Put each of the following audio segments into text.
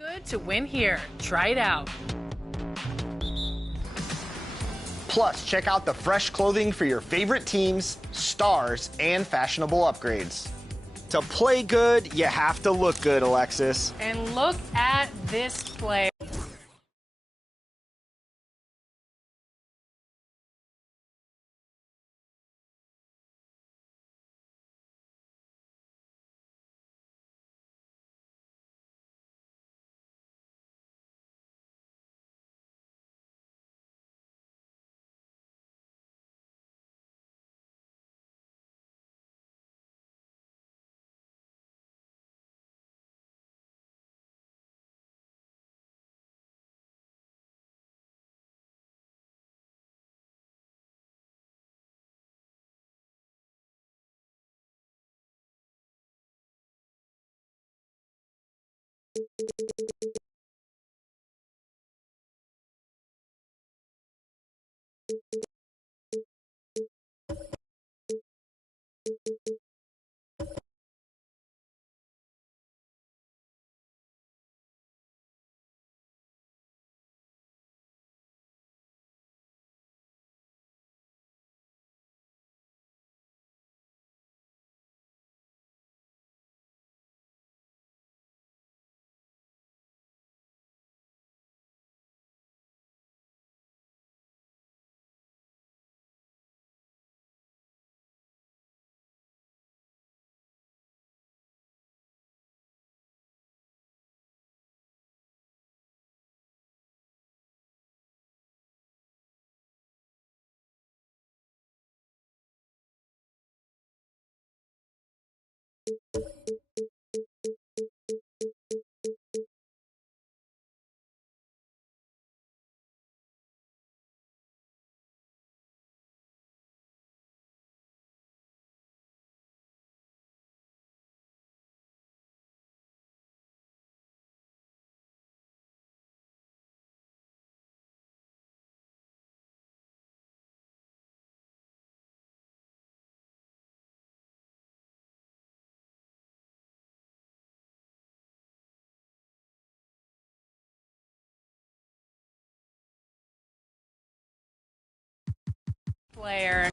Good to win here. Try it out. Plus, check out the fresh clothing for your favorite teams, stars, and fashionable upgrades. To play good, you have to look good, Alexis. And look at this play. Player.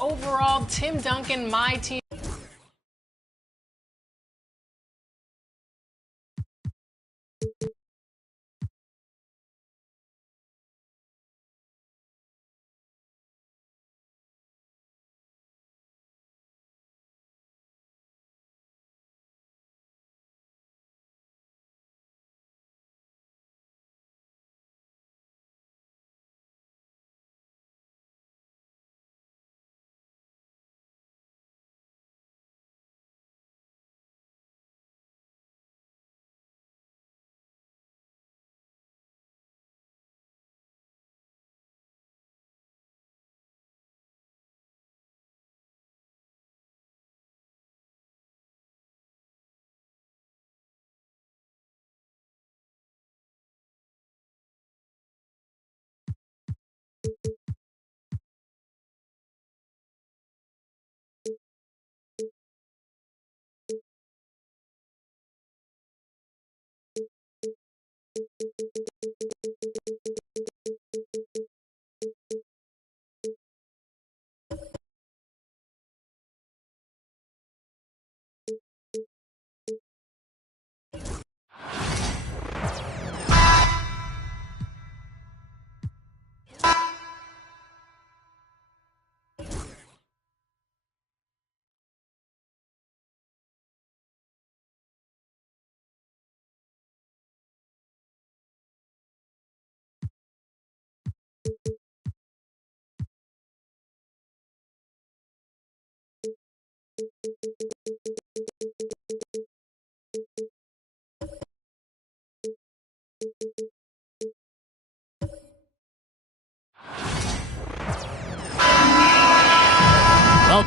Overall, Tim Duncan, my team. Well,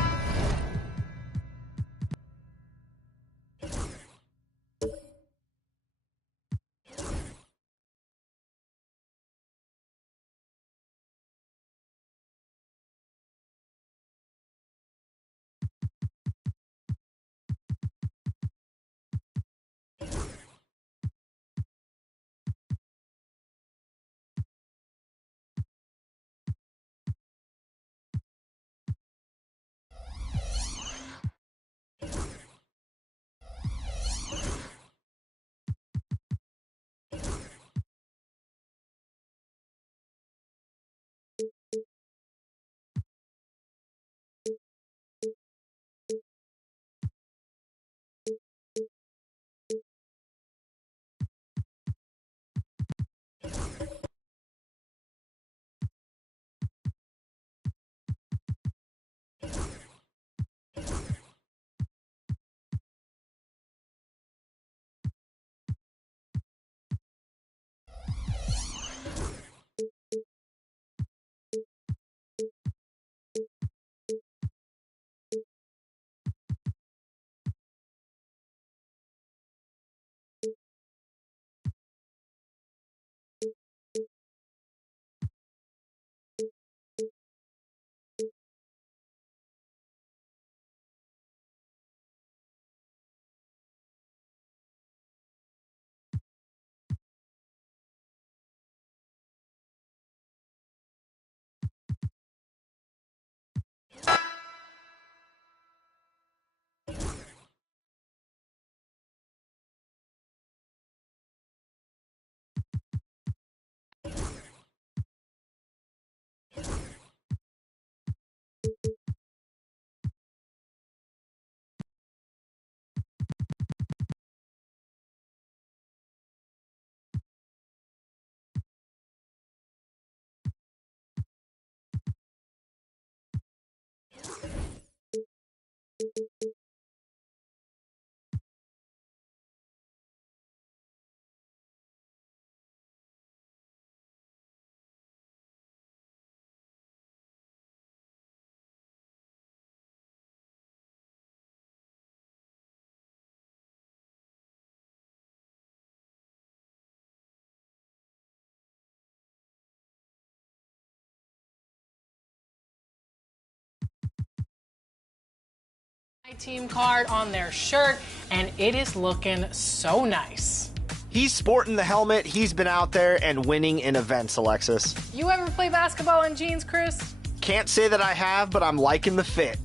my team card on their shirt, and it is looking so nice. He's sporting the helmet. He's been out there and winning in events, Alexis. You ever play basketball in jeans, Chris? Can't say that I have, but I'm liking the fit.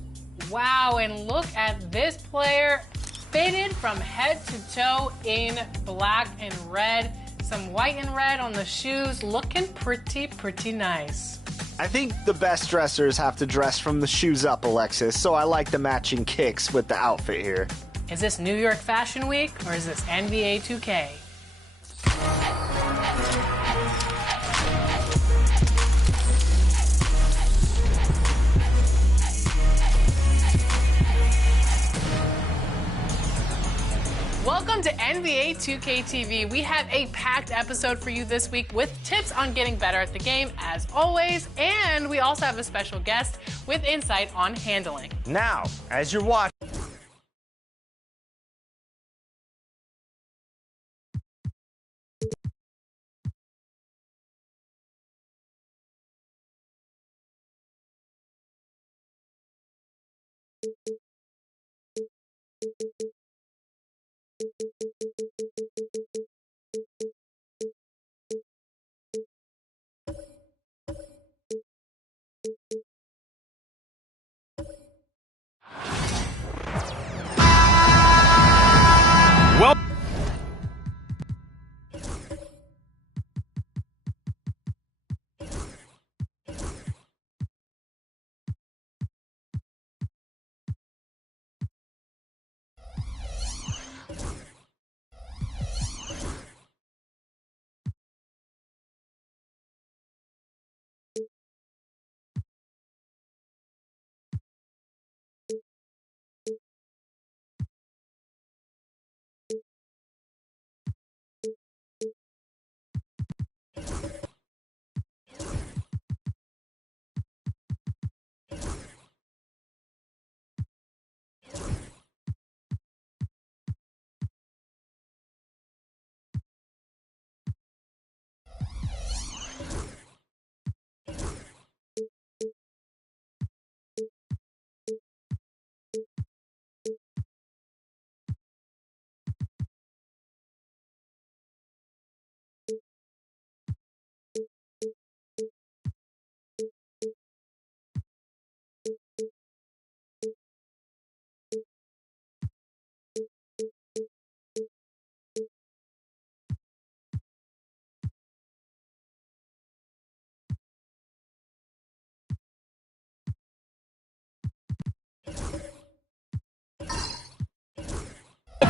Wow, and look at this player, fitted from head to toe in black and red. Some white and red on the shoes, looking pretty nice. I think the best dressers have to dress from the shoes up, Alexis, so I like the matching kicks with the outfit here. Is this New York Fashion Week or is this NBA 2K? Welcome to NBA 2K TV. We have a packed episode for you this week with tips on getting better at the game, as always, and we also have a special guest with insight on handling. Now, as you're watching,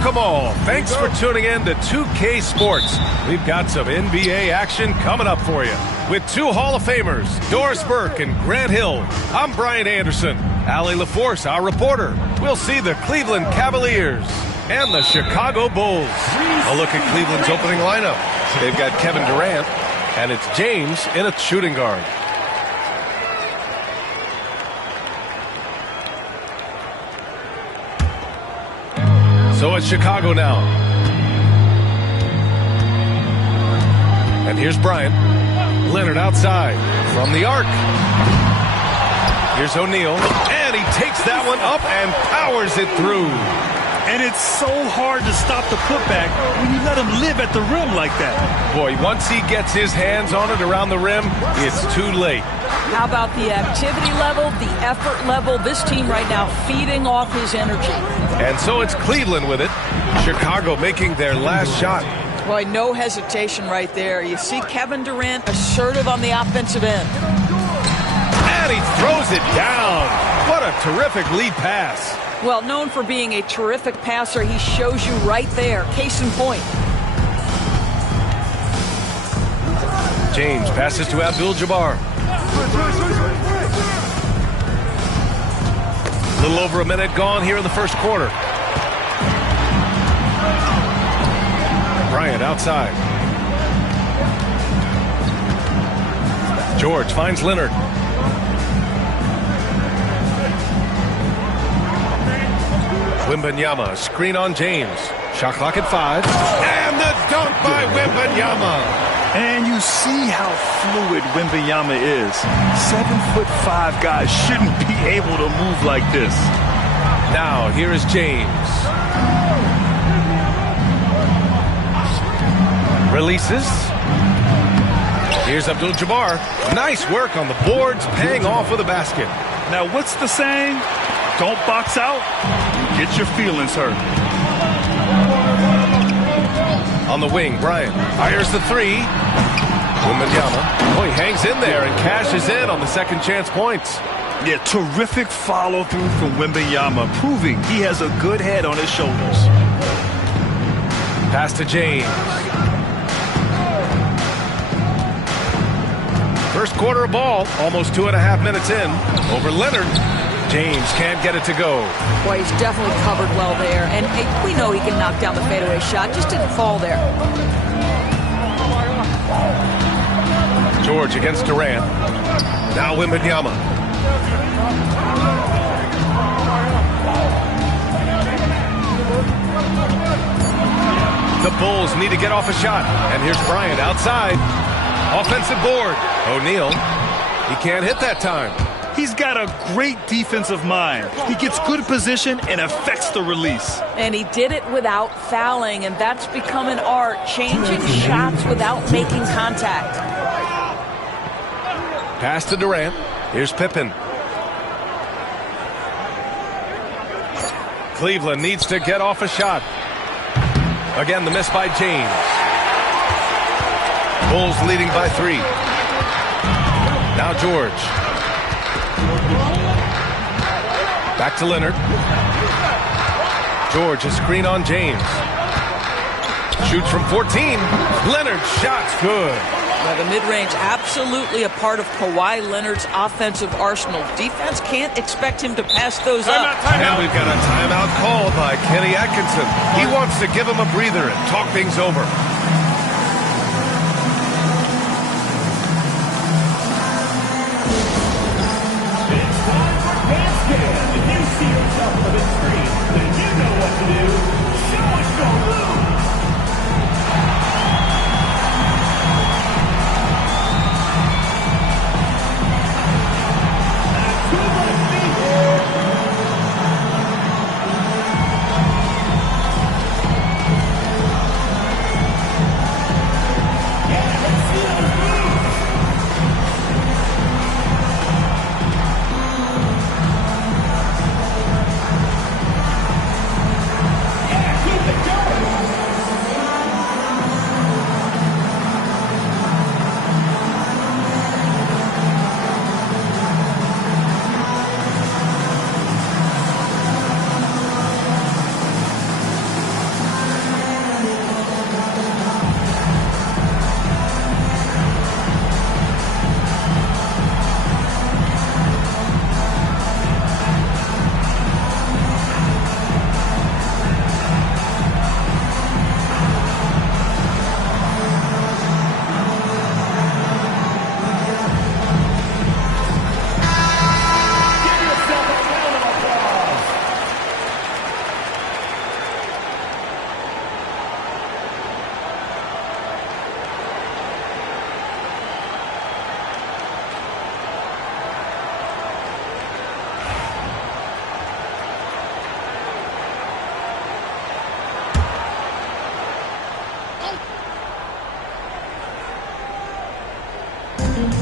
Welcome all. Thanks for tuning in to 2K Sports. We've got some NBA action coming up for you. With two Hall of Famers, Doris Burke and Grant Hill, I'm Brian Anderson. Allie LaForce, our reporter. We'll see the Cleveland Cavaliers and the Chicago Bulls. A look at Cleveland's opening lineup. They've got Kevin Durant, and it's James in a shooting guard. So it's Chicago now. And here's Bryant. Leonard outside from the arc. Here's O'Neal. And he takes that one up and powers it through. And it's so hard to stop the putback when you let him live at the rim like that. Boy, once he gets his hands on it around the rim, it's too late. How about the activity level, the effort level? This team right now feeding off his energy. And so it's Cleveland with it. Chicago making their last shot. Boy, no hesitation right there. You see Kevin Durant assertive on the offensive end. And he throws it down. What a terrific lead pass. Well, known for being a terrific passer, he shows you right there. Case in point. James passes to Abdul-Jabbar. A little over a minute gone here in the first quarter. Bryant outside. George finds Leonard. Wembanyama, screen on James. Shot clock at 5. And the dunk by Wembanyama. And you see how fluid Wembanyama is. 7'5" guys shouldn't be able to move like this. Now, here is James. Releases. Here's Abdul-Jabbar. Nice work on the boards, paying off with a basket. Now, what's the saying? Don't box out, you get your feelings hurt. On the wing, Bryant fires the three. Wembanyama. Oh, he hangs in there and cashes in on the second chance points. Yeah, terrific follow-through from Wembanyama, proving he has a good head on his shoulders. Pass to James. First quarter of ball, almost 2.5 minutes in. Over Leonard. James can't get it to go. Boy, he's definitely covered well there. And we know he can knock down the fadeaway shot. Just didn't fall there. George against Durant. Now Wembanyama. The Bulls need to get off a shot. And here's Bryant outside. Offensive board. O'Neal. He can't hit that time. He's got a great defensive mind. He gets good position and affects the release. And he did it without fouling, and that's become an art, changing shots without making contact. Pass to Durant. Here's Pippen. Cleveland needs to get off a shot. Again, the miss by James. Bulls leading by 3. Now George. Back to Leonard. George, a screen on James. Shoots from 14. Leonard's shot's good. Now, the mid-range absolutely a part of Kawhi Leonard's offensive arsenal. Defense can't expect him to pass those up. And we've got a timeout called by Kenny Atkinson. He wants to give him a breather and talk things over. If you see yourself on the big screen, then you know what to do. Show us your move.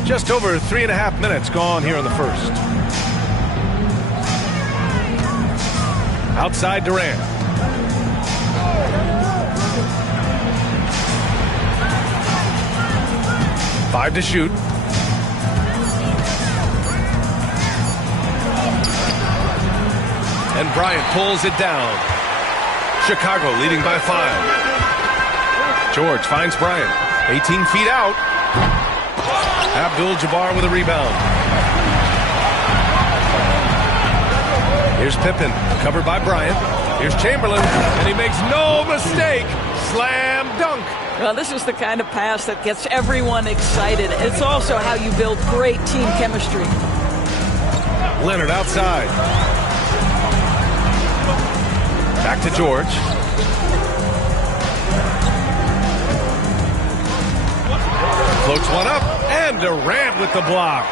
Just over 3.5 minutes gone here in the first. Outside Durant. Five to shoot. And Bryant pulls it down. Chicago leading by 5. George finds Bryant. 18 feet out. Abdul-Jabbar with a rebound. Here's Pippen, covered by Bryant. Here's Chamberlain, and he makes no mistake. Slam dunk. Well, this is the kind of pass that gets everyone excited. It's also how you build great team chemistry. Leonard outside. Back to George. Floats one up, and Durant with the block.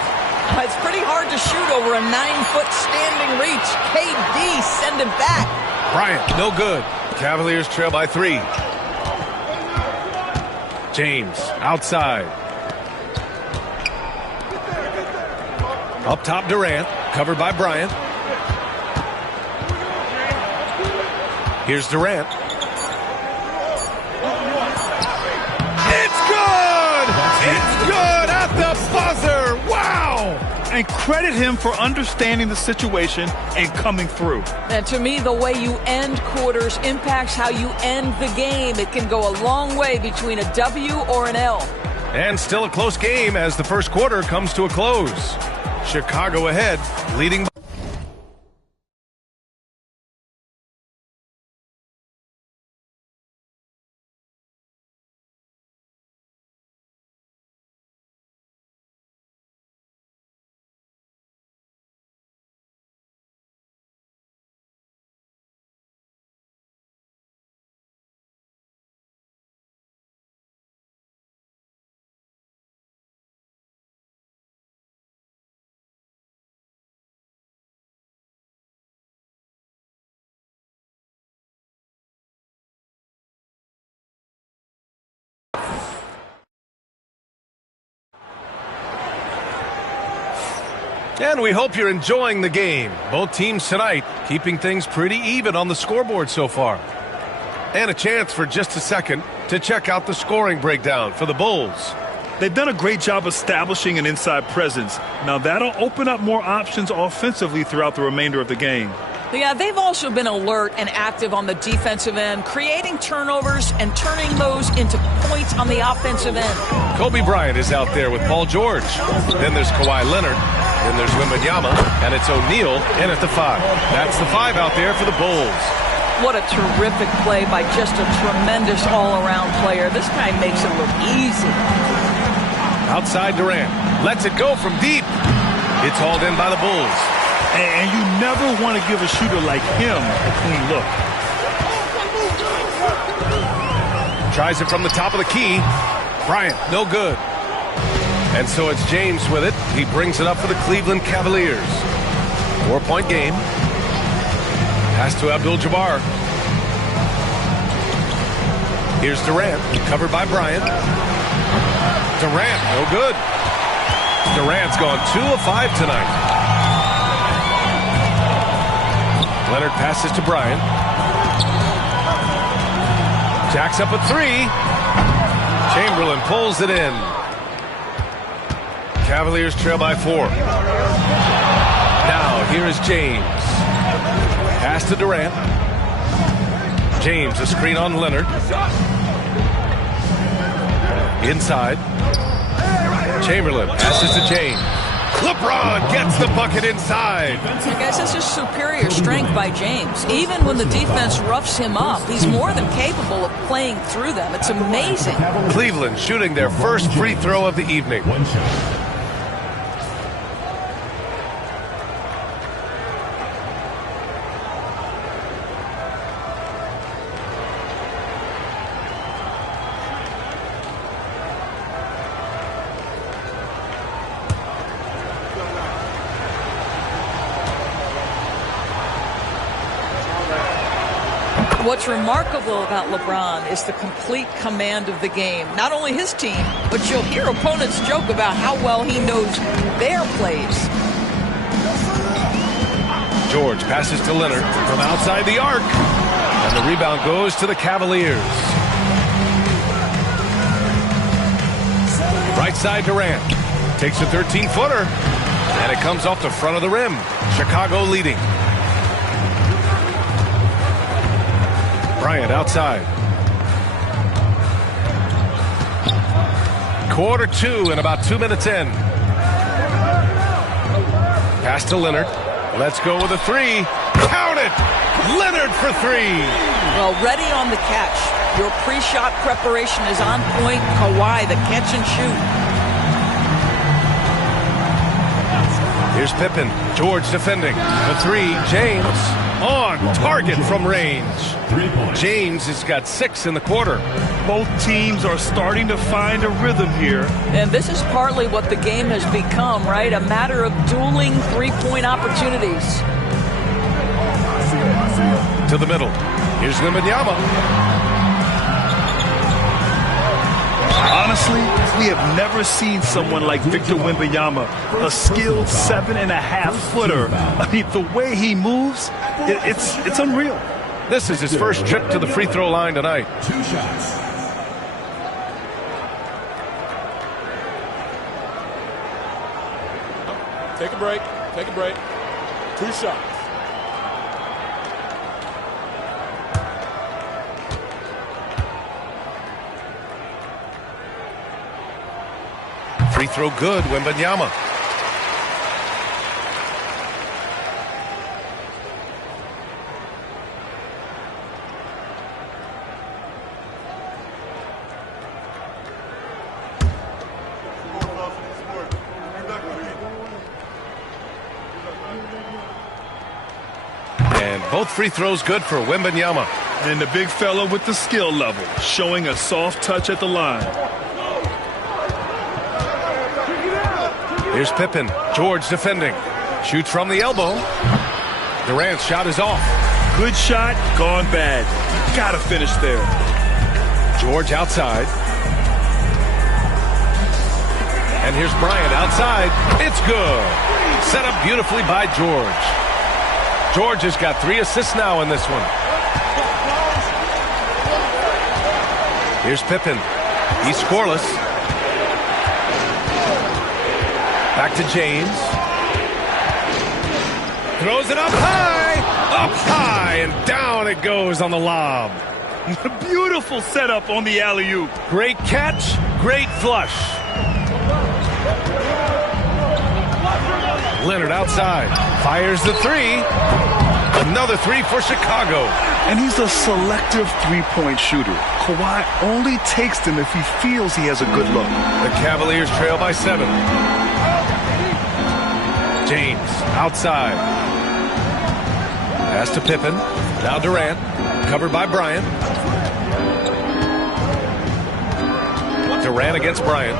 It's pretty hard to shoot over a 9-foot standing reach. KD send him back. Bryant, no good. Cavaliers trail by 3. James outside. Up top, Durant, covered by Bryant. Here's Durant. It's good! It's good at the buzzer! Wow! And credit him for understanding the situation and coming through. And to me, the way you end quarters impacts how you end the game. It can go a long way between a W or an L. And still a close game as the first quarter comes to a close. Chicago ahead, leading. And we hope you're enjoying the game. Both teams tonight keeping things pretty even on the scoreboard so far. And a chance for just a second to check out the scoring breakdown for the Bulls. They've done a great job establishing an inside presence. Now that'll open up more options offensively throughout the remainder of the game. Yeah, they've also been alert and active on the defensive end, creating turnovers and turning those into points on the offensive end. Kobe Bryant is out there with Paul George. Then there's Kawhi Leonard. Then there's Wembanyama. And it's O'Neal in at the 5. That's the 5 out there for the Bulls. What a terrific play by just a tremendous all-around player. This guy makes it look easy. Outside Durant. Lets it go from deep. It's hauled in by the Bulls. And you never want to give a shooter like him a clean look. Tries it from the top of the key. Bryant, no good. And so it's James with it. He brings it up for the Cleveland Cavaliers. 4-point game. Pass to Abdul-Jabbar. Here's Durant, covered by Bryant. Durant, no good. Durant's gone 2 of 5 tonight. Leonard passes to Bryant. Jacks up a 3. Chamberlain pulls it in. Cavaliers trail by 4. Now here is James. Pass to Durant. James, a screen on Leonard. Inside. Chamberlain passes to James. LeBron gets the bucket inside. Guys, this is superior strength by James. Even when the defense roughs him up, he's more than capable of playing through them. It's amazing. Cleveland shooting their first free throw of the evening. What's remarkable about LeBron is the complete command of the game. Not only his team, but you'll hear opponents joke about how well he knows their plays. George passes to Leonard from outside the arc. And the rebound goes to the Cavaliers. Right side Durant. Takes a 13-footer. And it comes off the front of the rim. Chicago leading. Bryant outside. Quarter 2 and about 2 minutes in. Pass to Leonard. Let's go with a 3. Count it! Leonard for 3. Well, ready on the catch. Your pre-shot preparation is on point. Kawhi, the catch and shoot. Here's Pippen. George defending. The 3. James on target from range. James has got 6 in the quarter. Both teams are starting to find a rhythm here. And this is partly what the game has become, right? A matter of dueling three-point opportunities. To the middle. Here's Wembanyama. Honestly, we have never seen someone like Victor Wembanyama, a skilled 7.5-footer. I mean, the way he moves, it's unreal. This is his first trip to the free throw line tonight. 2 shots. Take a break. Take a break. 2 shots. Free throw good, Wembanyama. And both free throws good for Wembanyama. And the big fella with the skill level, showing a soft touch at the line. Here's Pippen. George defending. Shoots from the elbow. Durant's shot is off. Good shot, gone bad. Gotta finish there. George outside. And here's Bryant outside. It's good. Set up beautifully by George. George has got 3 assists now in this one. Here's Pippen. He's scoreless. Back to James. Throws it up high, and down it goes on the lob. Beautiful setup on the alley-oop. Great catch, great flush. Leonard outside, fires the 3. Another 3 for Chicago. And he's a selective three-point shooter. Kawhi only takes them if he feels he has a good look. The Cavaliers trail by 7. James outside. Pass to Pippen. Now Durant. Covered by Bryant. Durant against Bryant.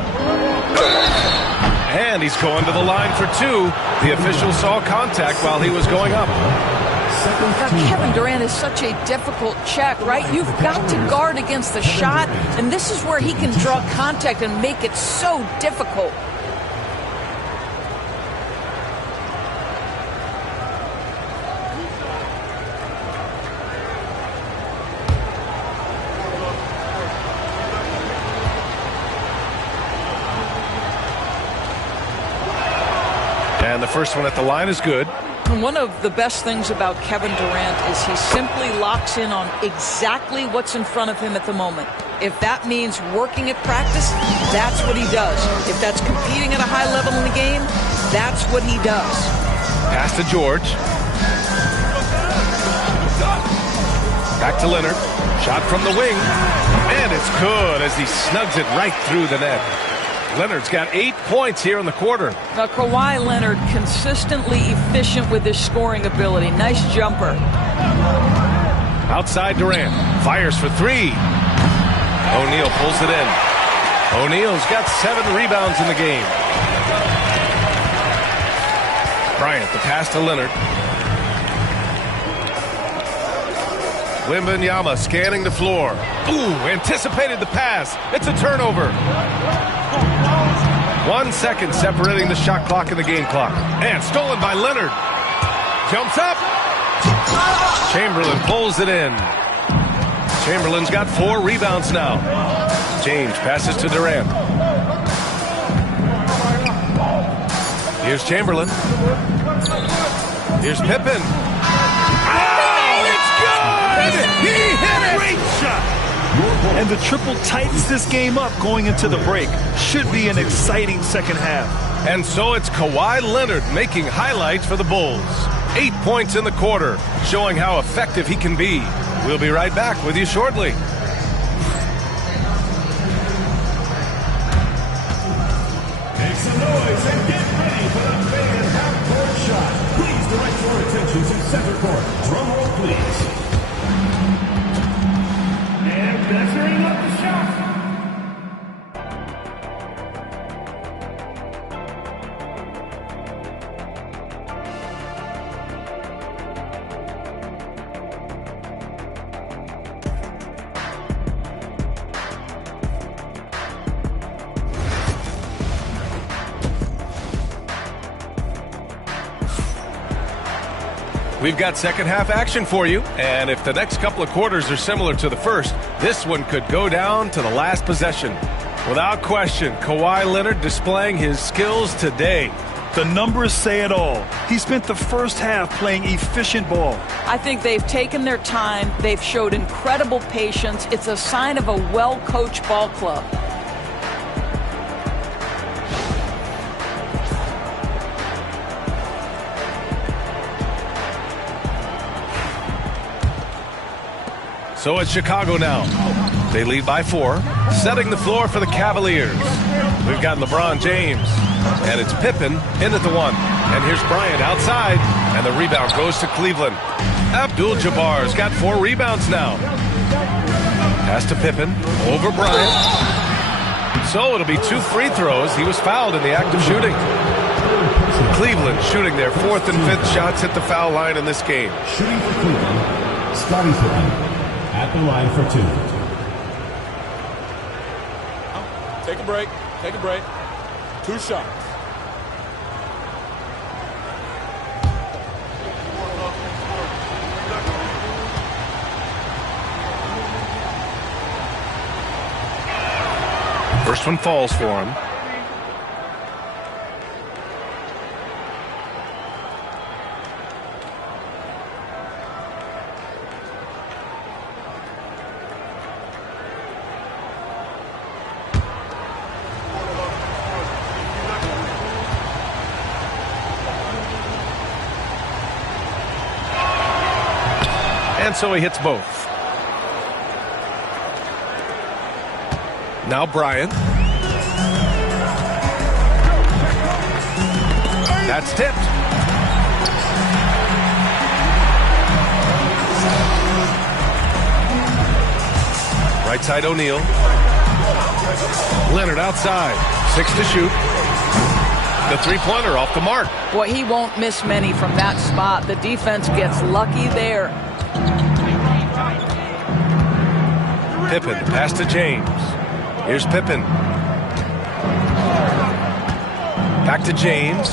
And he's going to the line for 2. The official saw contact while he was going up. Now, Kevin Durant is such a difficult check, right? You've got to guard against the shot, and this is where he can draw contact and make it so difficult. And the first one at the line is good. And one of the best things about Kevin Durant is he simply locks in on exactly what's in front of him at the moment. If that means working at practice, that's what he does. If that's competing at a high level in the game, that's what he does. Pass to George. Back to Leonard. Shot from the wing. And it's good as he snugs it right through the net. Leonard's got 8 points here in the quarter. Now, Kawhi Leonard consistently efficient with his scoring ability. Nice jumper. Outside Durant. Fires for 3. O'Neal pulls it in. O'Neal's got 7 rebounds in the game. Bryant, the pass to Leonard. Wembanyama scanning the floor. Ooh, anticipated the pass. It's a turnover. 1 second separating the shot clock and the game clock. And stolen by Leonard. Jumps up. Chamberlain pulls it in. Chamberlain's got 4 rebounds now. James passes to Durant. Here's Chamberlain. Here's Pippen. Oh, it's good! He hit it! Great shot! And the triple tightens this game up going into the break. Should be an exciting second half. And so it's Kawhi Leonard making highlights for the Bulls. 8 points in the quarter, showing how effective he can be. We'll be right back with you shortly. Make some noise and get ready for the big half-court shot. Please direct your attention to center court. Drum roll, please. And measuring up the shot. We've got second half action for you, and if the next couple of quarters are similar to the first, this one could go down to the last possession. Without question, Kawhi Leonard displaying his skills today. The numbers say it all. He spent the first half playing efficient ball. I think they've taken their time. They've showed incredible patience. It's a sign of a well-coached ball club. So it's Chicago now. They lead by 4, setting the floor for the Cavaliers. We've got LeBron James, and it's Pippen in at the 1. And here's Bryant outside, and the rebound goes to Cleveland. Abdul-Jabbar's got 4 rebounds now. Pass to Pippen, over Bryant. So it'll be 2 free throws. He was fouled in the act of shooting. Cleveland shooting their 4th and 5th shots at the foul line in this game. Shooting for Cleveland, Scottie Pippen at the line for 2. Take a break. Take a break. 2 shots. First one falls for him. And so he hits both. Now Bryant. That's tipped. Right side O'Neal. Leonard outside. 6 to shoot. The three-pointer off the mark. Boy, he won't miss many from that spot. The defense gets lucky there. Pippen, pass to James. Here's Pippen. Back to James.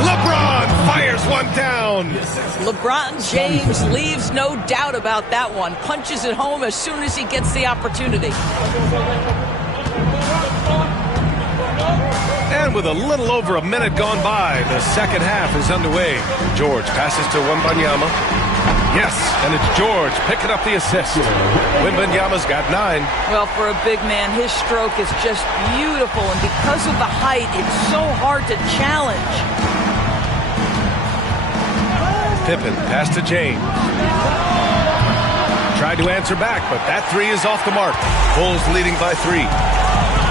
LeBron fires one down. LeBron James leaves no doubt about that one. Punches it home as soon as he gets the opportunity. And with a little over a minute gone by, the second half is underway. George passes to Wembanyama. Yes, and it's George picking up the assist. Wembanyama's got 9. Well, for a big man, his stroke is just beautiful, and because of the height, it's so hard to challenge. Pippen, pass to James. Tried to answer back, but that 3 is off the mark. Bulls leading by 3.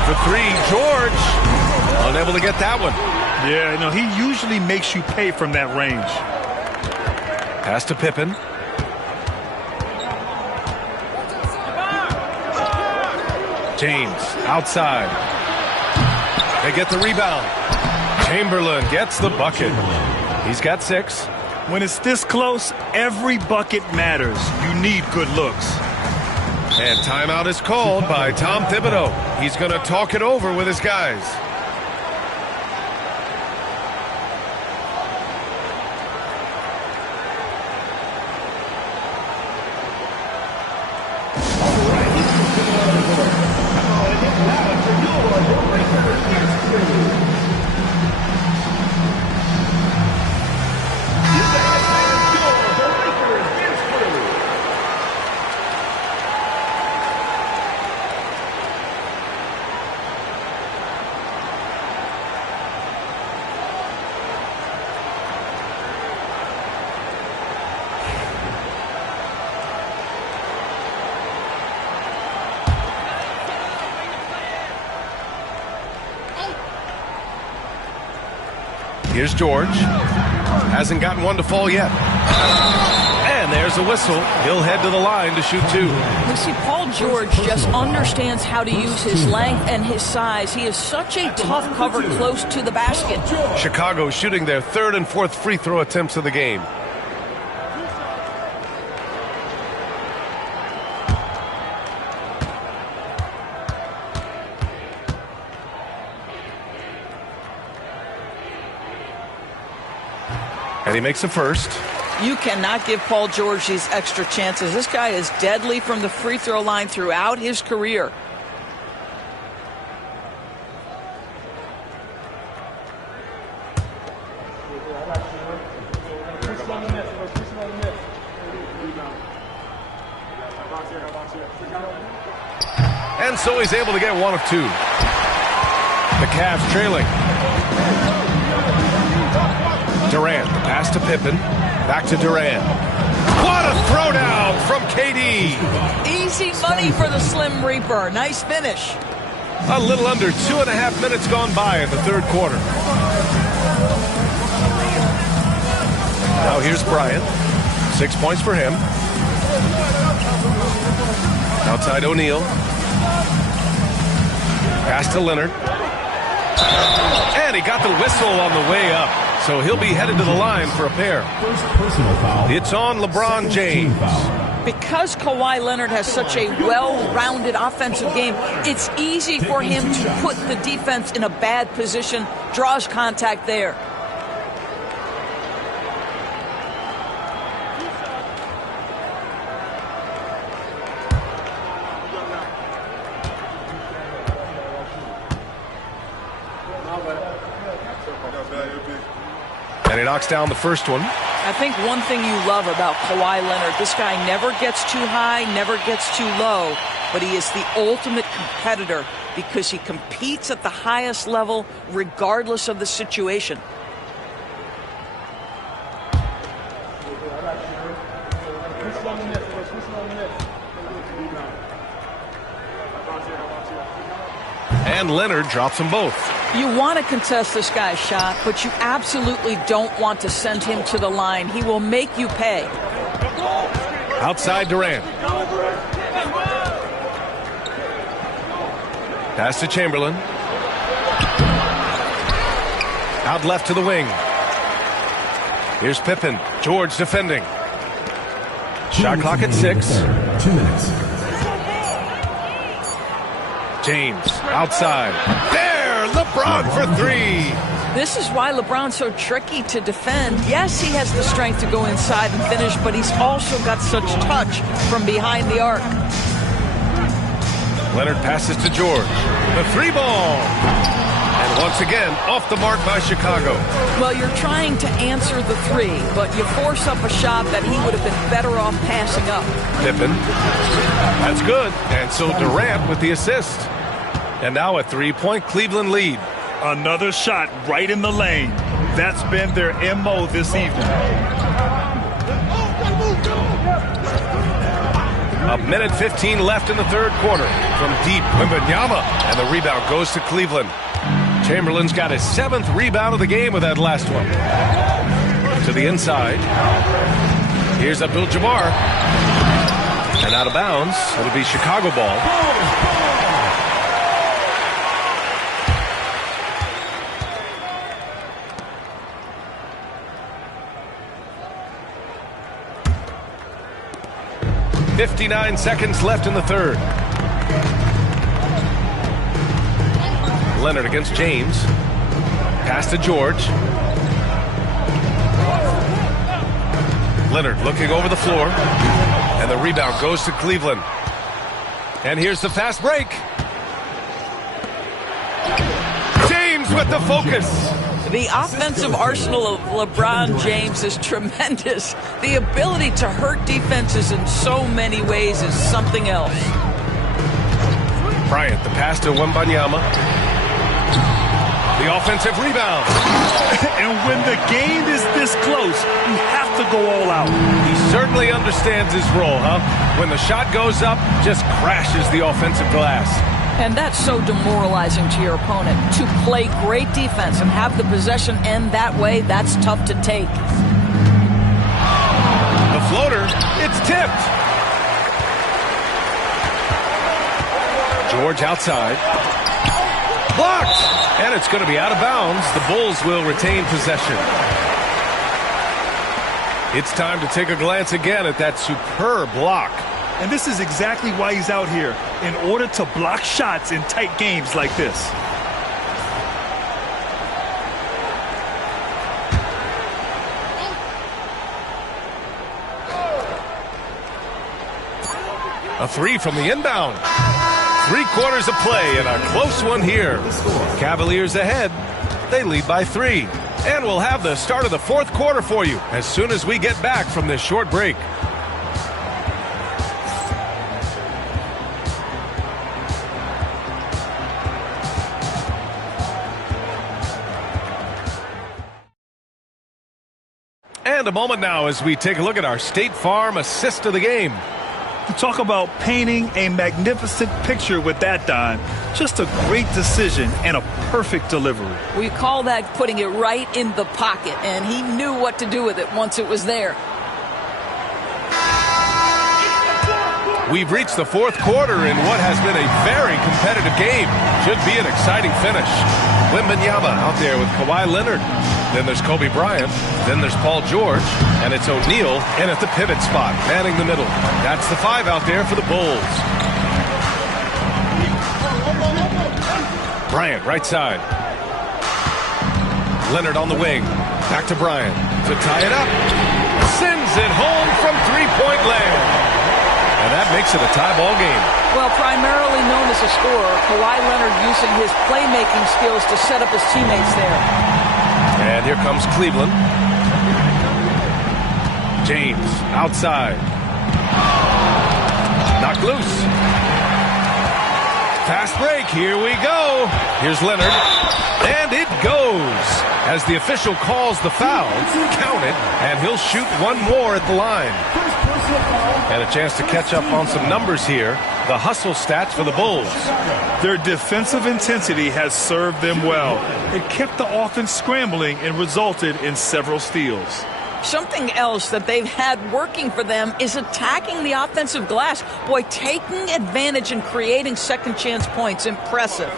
For 3, George, unable to get that one. Yeah, you know, he usually makes you pay from that range. Pass to Pippen. James outside. They get the rebound. Chamberlain gets the bucket. He's got 6. When it's this close, every bucket matters. You need good looks. And timeout is called by Tom Thibodeau. He's going to talk it over with his guys. Here's George. Hasn't gotten one to fall yet. And there's a whistle. He'll head to the line to shoot 2. You see, Paul George just understands how to use his length and his size. He is such a tough cover close to the basket. Chicago shooting their 3rd and 4th free throw attempts of the game. And he makes a first. You cannot give Paul George these extra chances. This guy is deadly from the free throw line throughout his career. And so he's able to get one of two. The Cavs trailing. Durant, the pass to Pippen. Back to Durant. What a throwdown from KD. Easy money for the Slim Reaper. Nice finish. A little under 2.5 minutes gone by in the third quarter. Now here's Bryant. 6 points for him. Outside O'Neal. Pass to Leonard. And he got the whistle on the way up. So he'll be headed to the line for a pair. It's on LeBron James. Because Kawhi Leonard has such a well-rounded offensive game, it's easy for him to put the defense in a bad position, draws contact there. And he knocks down the first one. I think one thing you love about Kawhi Leonard, this guy never gets too high, never gets too low, but he is the ultimate competitor because he competes at the highest level regardless of the situation. And Leonard drops them both. You want to contest this guy's shot, but you absolutely don't want to send him to the line. He will make you pay. Outside Durant. Pass to Chamberlain. Out left to the wing. Here's Pippen. George defending. Shot clock at 6. 2 minutes. James outside. There, LeBron for 3. This is why LeBron's so tricky to defend. Yes, he has the strength to go inside and finish, but he's also got such touch from behind the arc. Leonard passes to George. The 3 ball. And once again, off the mark by Chicago. Well, you're trying to answer the 3, but you force up a shot that he would have been better off passing up. Pippen. That's good. And so Durant with the assist. And now a 3-point Cleveland lead. Another shot right in the lane. That's been their MO this evening. A minute 15 left in the third quarter. From deep, Wembanyama. And the rebound goes to Cleveland. Chamberlain's got his 7th rebound of the game with that last one. To the inside. Here's Abdul-Jabbar. And out of bounds. It'll be Chicago ball. .59 seconds left in the third. Leonard against James. Pass to George. Leonard looking over the floor. And the rebound goes to Cleveland. And here's the fast break. James with the focus. The offensive arsenal of LeBron James is tremendous. The ability to hurt defenses in so many ways is something else. Bryant, the pass to Wembanyama. The offensive rebound. And when the game is this close, you have to go all out. He certainly understands his role, huh? When the shot goes up, just crashes the offensive glass. And that's so demoralizing to your opponent. To play great defense and have the possession end that way, that's tough to take. The floater, it's tipped. George outside. Blocked! And it's going to be out of bounds. The Bulls will retain possession. It's time to take a glance again at that superb block. And this is exactly why he's out here, in order to block shots in tight games like this. A three from the inbound. 3 quarters of play and a close one here. Cavaliers ahead. They lead by 3. And we'll have the start of the 4th quarter for you as soon as we get back from this short break. And a moment now as we take a look at our State Farm assist of the game. You talk about painting a magnificent picture with that, Don. Just a great decision and a perfect delivery. We call that putting it right in the pocket, and he knew what to do with it once it was there. We've reached the 4th quarter in what has been a very competitive game. Should be an exciting finish. Wembanyama out there with Kawhi Leonard. Then there's Kobe Bryant. Then there's Paul George. And it's O'Neal in at the pivot spot, manning the middle. That's the 5 out there for the Bulls. Bryant, right side. Leonard on the wing. Back to Bryant to tie it up. Sends it home from three-point land. And that makes it a tie ball game. Well, primarily known as a scorer, Kawhi Leonard using his playmaking skills to set up his teammates there. And here comes Cleveland. James outside. Knocked loose. Fast break. Here we go. Here's Leonard. And it goes. As the official calls the foul, count it, and he'll shoot one more at the line. And a chance to catch up on some numbers here. The hustle stats for the Bulls. Their defensive intensity has served them well. It kept the offense scrambling and resulted in several steals. Something else that they've had working for them is attacking the offensive glass. Boy, taking advantage and creating second chance points. Impressive.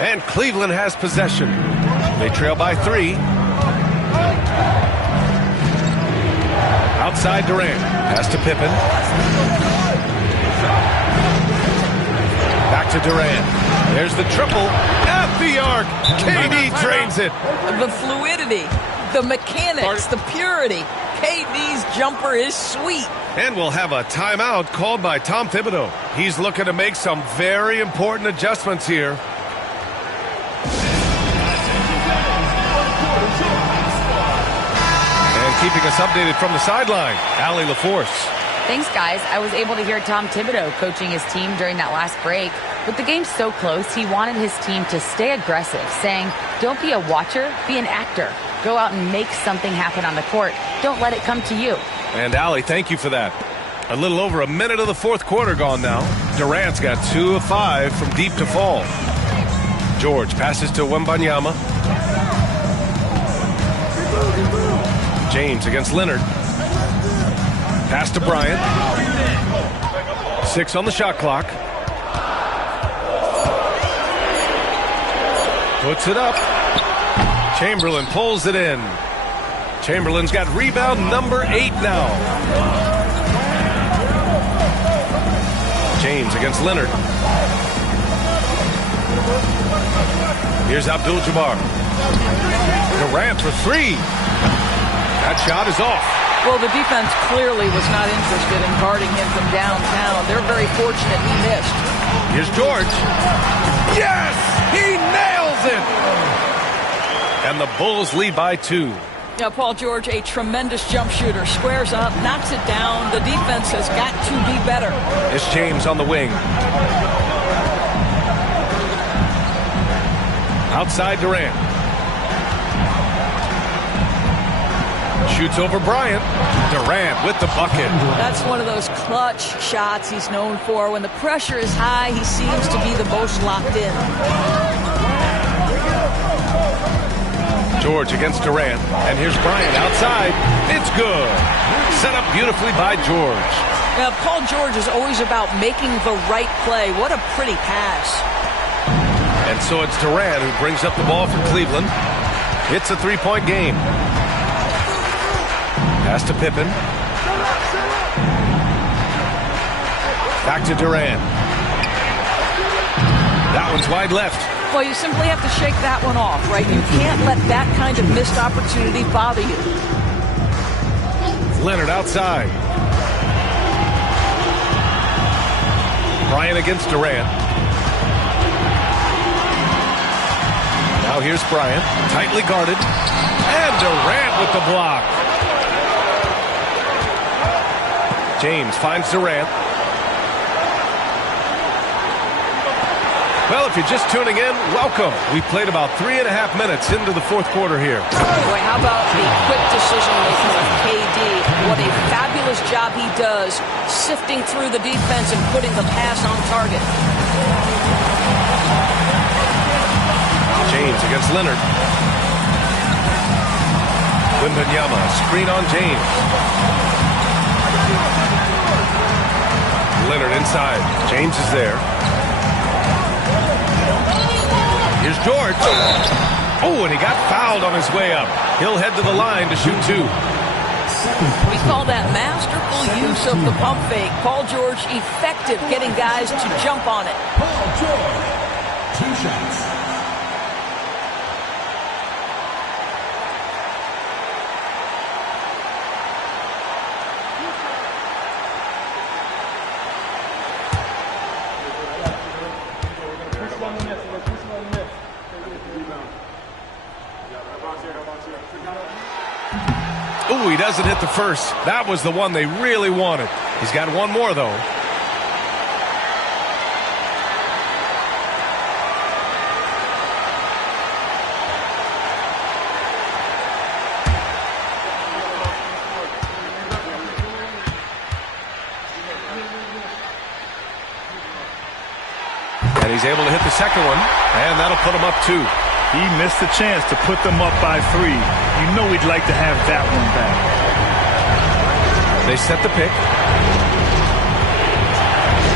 And Cleveland has possession. They trail by 3. Outside Durant. Pass to Pippen. Back to Durant. There's the triple at the arc. KD drains it. The fluidity, the mechanics, the purity. KD's jumper is sweet. And we'll have a timeout called by Tom Thibodeau. He's looking to make some very important adjustments here. Keeping us updated from the sideline, Allie LaForce. Thanks, guys. I was able to hear Tom Thibodeau coaching his team during that last break. With the game so close, he wanted his team to stay aggressive, saying, don't be a watcher, be an actor. Go out and make something happen on the court. Don't let it come to you. And Allie, thank you for that. A little over a minute of the 4th quarter gone now. Durant's got 2 of 5 from deep to fall. George passes to Wembanyama. James against Leonard. Pass to Bryant. 6 on the shot clock. Puts it up. Chamberlain pulls it in. Chamberlain's got rebound number 8 now. James against Leonard. Here's Abdul-Jabbar. Durant for 3. That shot is off. Well, the defense clearly was not interested in guarding him from downtown. They're very fortunate he missed. Here's George. Yes! He nails it! And the Bulls lead by 2. Now, Paul George, a tremendous jump shooter. Squares up, knocks it down. The defense has got to be better. It's James on the wing. Outside Durant. Shoots over Bryant. Durant with the bucket. That's one of those clutch shots he's known for. When the pressure is high, he seems to be the most locked in. George against Durant. And here's Bryant outside. It's good. Set up beautifully by George. Now, Paul George is always about making the right play. What a pretty pass. And so it's Durant who brings up the ball for Cleveland. It's a 3-point game. Pass to Pippen. Back to Durant. That one's wide left. Well, you simply have to shake that one off, right? You can't let that kind of missed opportunity bother you. Leonard outside. Bryant against Durant. Now here's Bryant, tightly guarded. And Durant with the block. James finds Durant. Well, if you're just tuning in, welcome. We played about 3.5 minutes into the fourth quarter here. Boy, how about the quick decision-making of KD? What a fabulous job he does sifting through the defense and putting the pass on target. James against Leonard. Wembanyama, screen on James. Leonard inside. James is there. Here's George. Oh, and he got fouled on his way up. He'll head to the line to shoot 2. We call that masterful use of the pump fake. Paul George effective getting guys to jump on it. Paul George, 2 shots. Ooh, he doesn't hit the first. That was the one they really wanted. He's got one more, though. And he's able to hit the second one, and that'll put him up 2. He missed a chance to put them up by 3. You know he'd like to have that one back. They set the pick.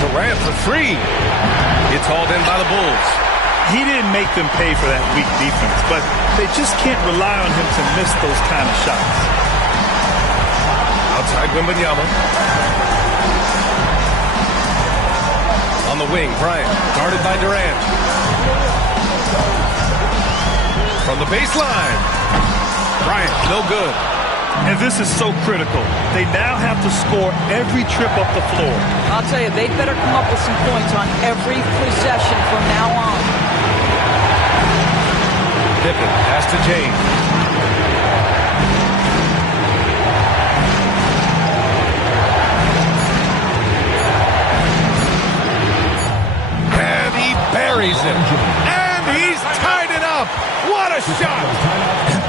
Durant for 3. It's hauled in by the Bulls. He didn't make them pay for that weak defense, but they just can't rely on him to miss those kind of shots. Outside Wembanyama. On the wing, Bryant, guarded by Durant. From the baseline. Bryant, no good. And this is so critical. They now have to score every trip up the floor. I'll tell you, they better come up with some points on every possession from now on. Pippen, pass to James. And he buries it. And he's tied it up. What a shot.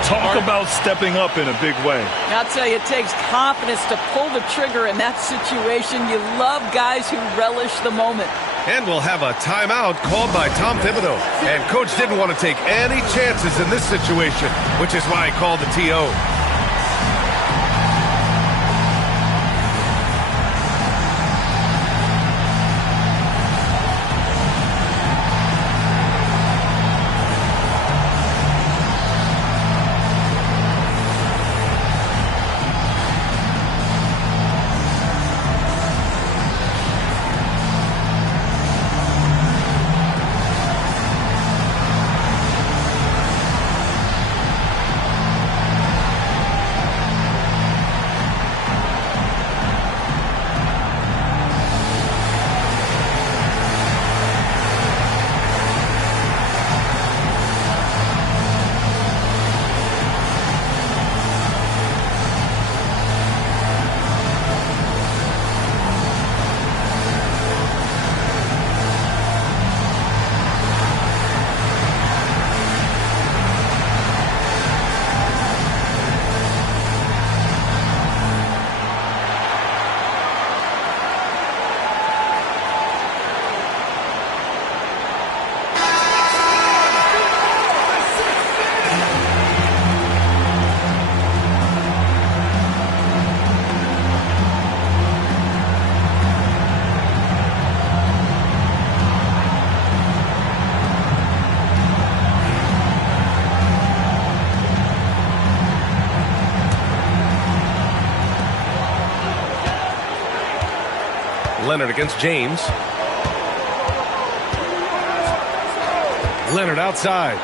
Talk about stepping up in a big way. I'll tell you, it takes confidence to pull the trigger in that situation. You love guys who relish the moment. And we'll have a timeout called by Tom Thibodeau. And Coach didn't want to take any chances in this situation, which is why he called the TO. Leonard against James. Leonard outside.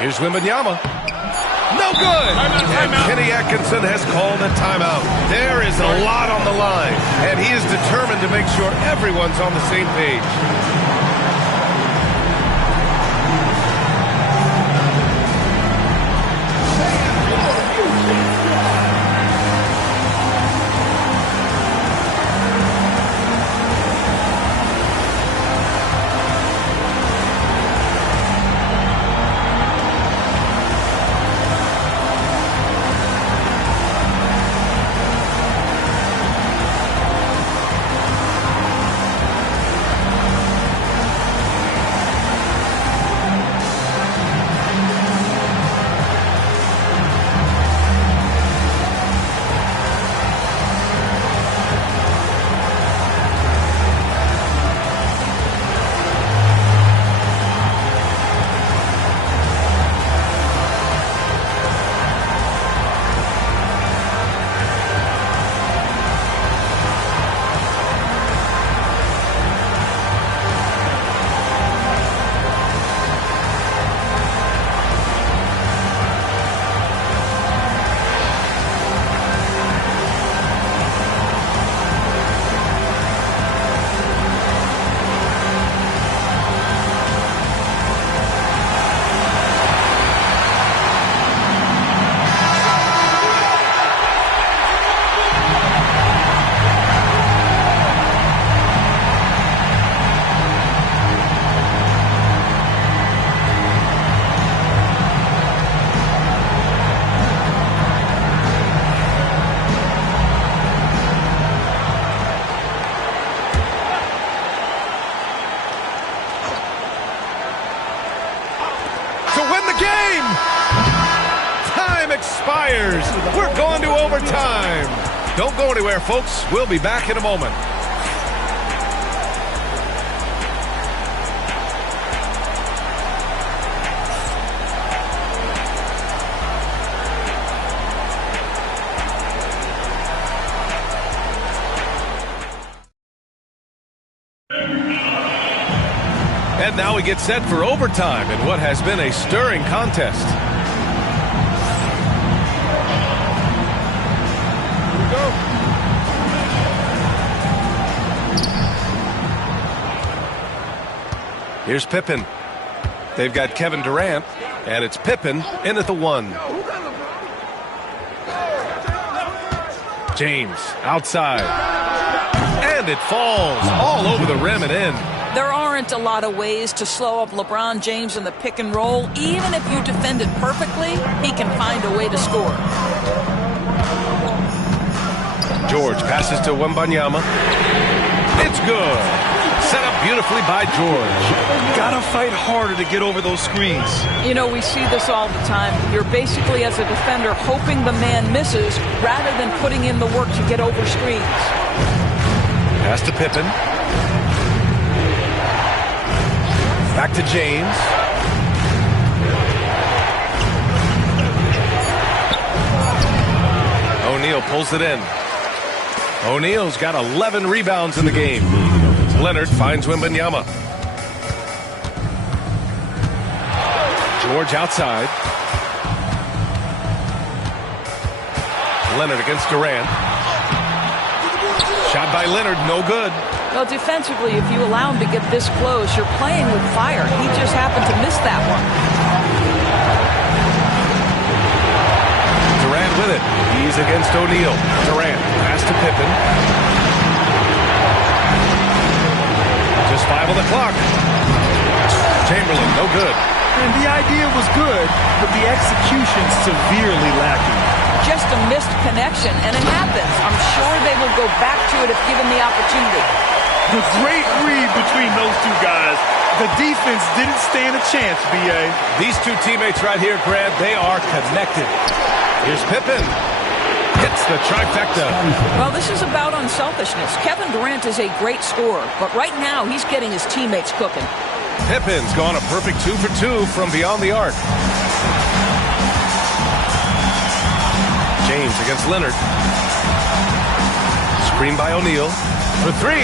Here's Wembanyama. No good! And Kenny Atkinson has called a timeout. There is a lot on the line, and he is determined to make sure everyone's on the same page. Expires. We're going to overtime. Don't go anywhere, folks. We'll be back in a moment. And now we get set for overtime in what has been a stirring contest. Here's Pippen. They've got Kevin Durant, and it's Pippen in at the 1. James outside. And it falls all over the rim and in. There aren't a lot of ways to slow up LeBron James in the pick and roll. Even if you defend it perfectly, he can find a way to score. George passes to Wembanyama. It's good. Set up beautifully by George. Gotta fight harder to get over those screens. You know, we see this all the time. You're basically, as a defender, hoping the man misses rather than putting in the work to get over screens. Pass to Pippen. Back to James. O'Neal pulls it in. O'Neal's got 11 rebounds in the game. Leonard finds Wembanyama. George outside. Leonard against Durant. Shot by Leonard, no good. Well, defensively, if you allow him to get this close, you're playing with fire. He just happened to miss that one. Durant with it. He's against O'Neal. Durant pass to Pippen. Just 5 on the clock. Chamberlain, no good. And the idea was good, but the execution severely lacking. Just a missed connection, and it happens. I'm sure they will go back to it if given the opportunity. The great read between those two guys. The defense didn't stand a chance, B.A. These two teammates right here, Grant, they are connected. Here's Pippen. Hits the trifecta. Well, this is about unselfishness. Kevin Durant is a great scorer, but right now he's getting his teammates cooking. Pippen's gone a perfect 2 for 2 from beyond the arc. James against Leonard. Screen by O'Neal for 3.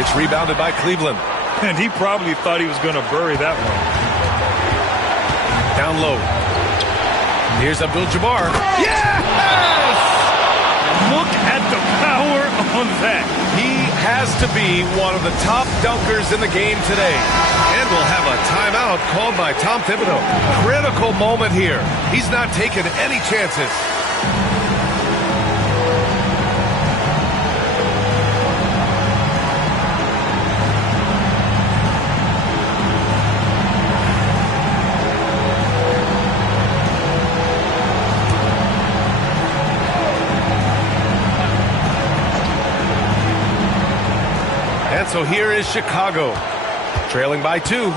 It's rebounded by Cleveland. And he probably thought he was going to bury that one. Down low. Here's Abdul-Jabbar. Yes! Look at the power on that. He has to be one of the top dunkers in the game today. And we'll have a timeout called by Tom Thibodeau. Critical moment here. He's not taking any chances. And so here is Chicago, trailing by 2.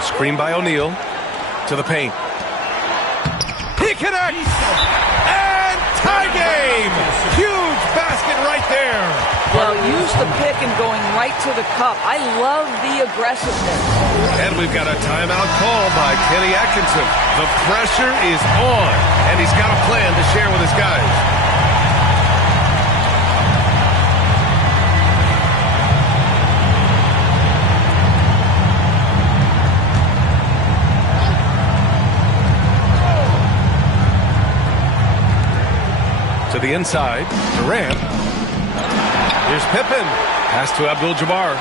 Screen by O'Neal to the paint. He connects! And tie game! Huge basket right there! Well, use the pick and going right to the cup. I love the aggressiveness. And we've got a timeout call by Kenny Atkinson. The pressure is on, and he's got a plan to share with his guys. To the inside, Durant. Here's Pippen. Pass to Abdul-Jabbar.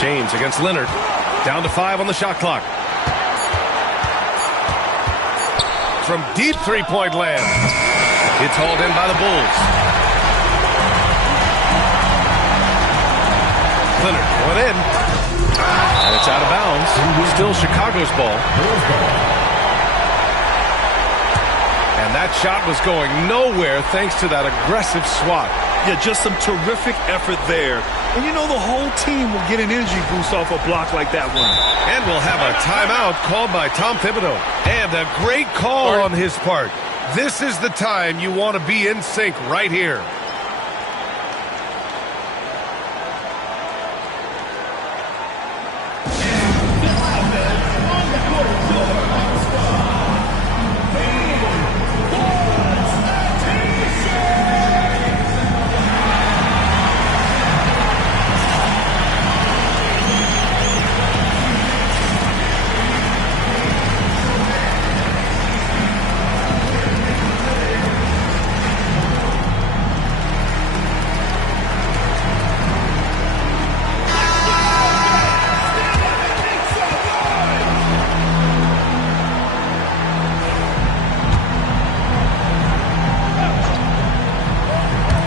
James against Leonard. Down to 5 on the shot clock. From deep three-point land. It's hauled in by the Bulls. Leonard going in. And it's out of bounds. Still Chicago's ball. And that shot was going nowhere thanks to that aggressive swat. Yeah, just some terrific effort there. And you know the whole team will get an energy boost off a block like that one. And we'll have a timeout called by Tom Thibodeau. And a great call on his part. This is the time you want to be in sync right here.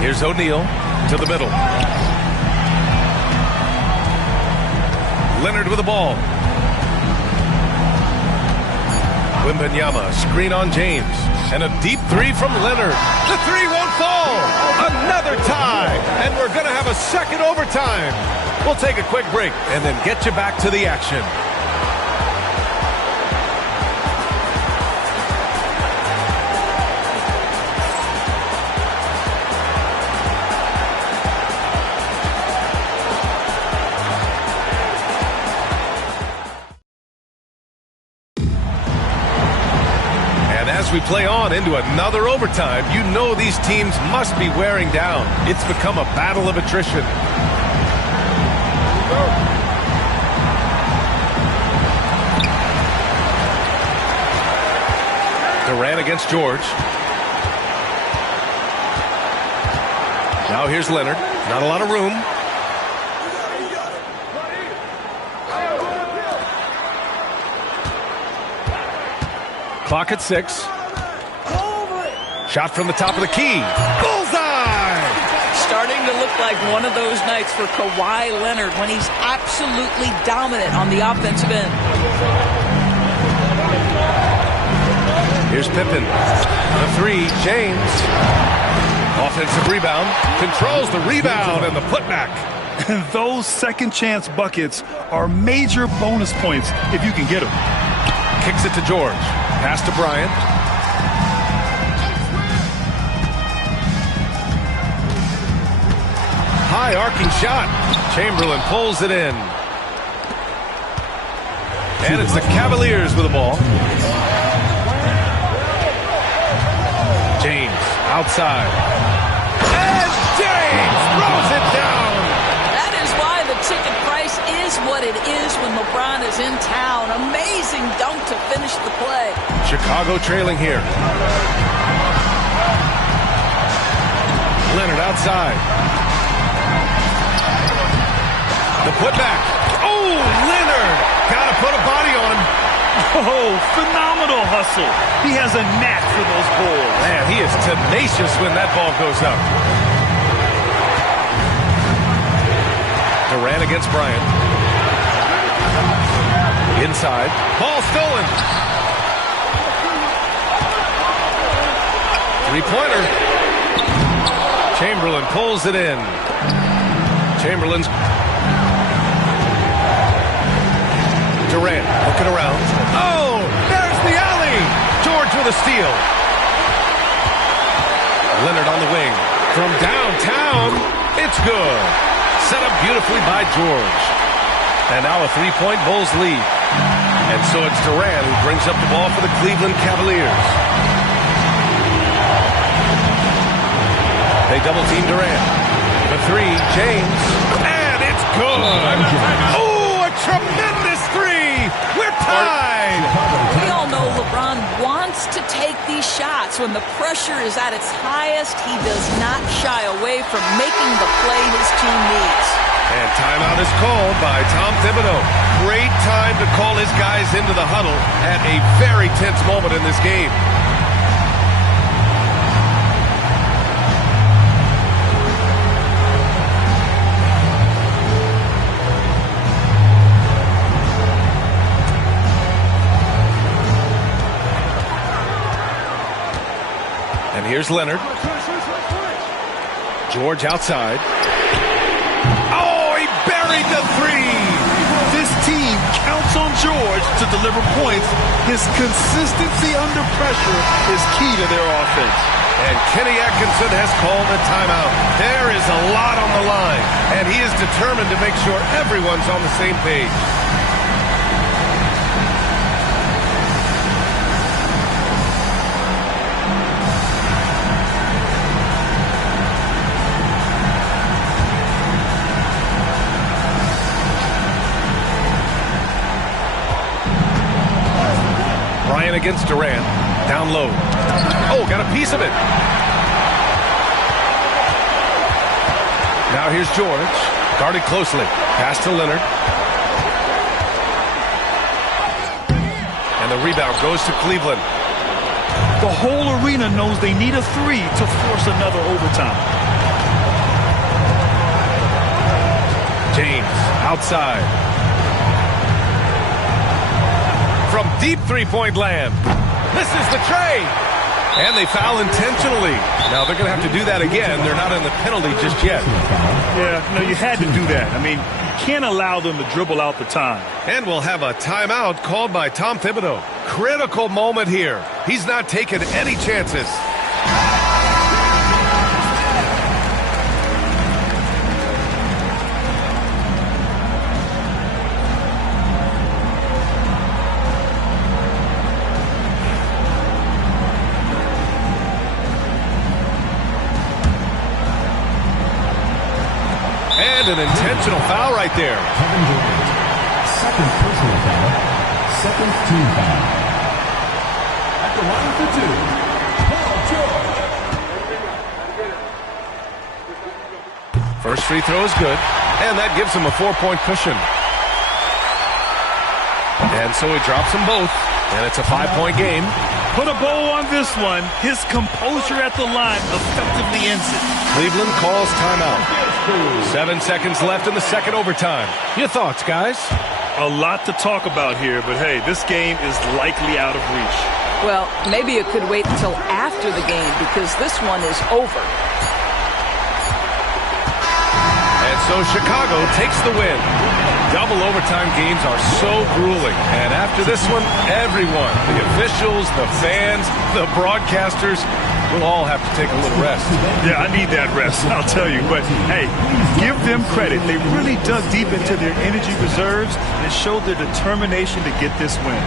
Here's O'Neal to the middle. Leonard with the ball. Wembanyama, screen on James. And a deep three from Leonard. The three won't fall. Another tie. And we're going to have a second overtime. We'll take a quick break and then get you back to the action. We play on into another overtime. You know these teams must be wearing down. It's become a battle of attrition. Durant against George. Now here's Leonard. Not a lot of room. Clock at 6. Shot from the top of the key. Bullseye! Starting to look like one of those nights for Kawhi Leonard when he's absolutely dominant on the offensive end. Here's Pippen. The three, James. Offensive rebound. Controls the rebound and the putback. Those second chance buckets are major bonus points if you can get them. Kicks it to George. Pass to Bryant. High arcing shot. Chamberlain pulls it in. And it's the Cavaliers with the ball. James outside. And James throws ticket price is what it is when LeBron is in town. Amazing dunk to finish the play. Chicago trailing here. Leonard outside. The putback. Oh, Leonard! Gotta put a body on him. Oh, phenomenal hustle. He has a knack for those balls. Man, he is tenacious when that ball goes up. Durant against Bryant. Inside. Ball stolen. Three-pointer. Chamberlain pulls it in. Chamberlain's Durant looking around. Oh, there's the alley. George with a steal. Leonard on the wing. From downtown, it's good. Set up beautifully by George. And now a three-point Bulls lead. And so it's Durant who brings up the ball for the Cleveland Cavaliers. They double-team Durant. The three, James. And it's good. Oh, a tremendous three. We're tied. We all know LeBron wants to take these shots. When the pressure is at its highest, he does not shy away from making the play his team needs. And timeout is called by Tom Thibodeau. Great time to call his guys into the huddle at a very tense moment in this game. And here's Leonard. George outside. Oh, he buried the three. This team counts on George to deliver points. His consistency under pressure is key to their offense. And Kenny Atkinson has called a timeout. There is a lot on the line, and he is determined to make sure everyone's on the same page. Bryant against Durant. Down low. Oh, got a piece of it. Now here's George. Guarded closely. Pass to Leonard. And the rebound goes to Cleveland. The whole arena knows they need a three to force another overtime. James outside. From deep three-point land. Misses the tray. And they foul intentionally. Now they're going to have to do that again. They're not in the penalty just yet. Yeah, no, you had to do that. I mean, you can't allow them to dribble out the time. And we'll have a timeout called by Tom Thibodeau. Critical moment here. He's not taking any chances. An intentional foul right there. Kevin Durant, second personal foul, second team foul. At the line for two, Paul George. First free throw is good, and that gives him a 4-point cushion. And so he drops them both, and it's a 5-point game. Put a bow on this one. His composure at the line effectively ends it. Cleveland calls timeout. 7 seconds left in the second overtime. Your thoughts, guys? A lot to talk about here, but hey, this game is likely out of reach. Well, maybe it could wait until after the game because this one is over. And so Chicago takes the win. Double overtime games are so grueling. And after this one, everyone, the officials, the fans, the broadcasters, will all have to take a little rest. Yeah, I need that rest, I'll tell you. But, hey, give them credit. They really dug deep into their energy reserves and showed their determination to get this win.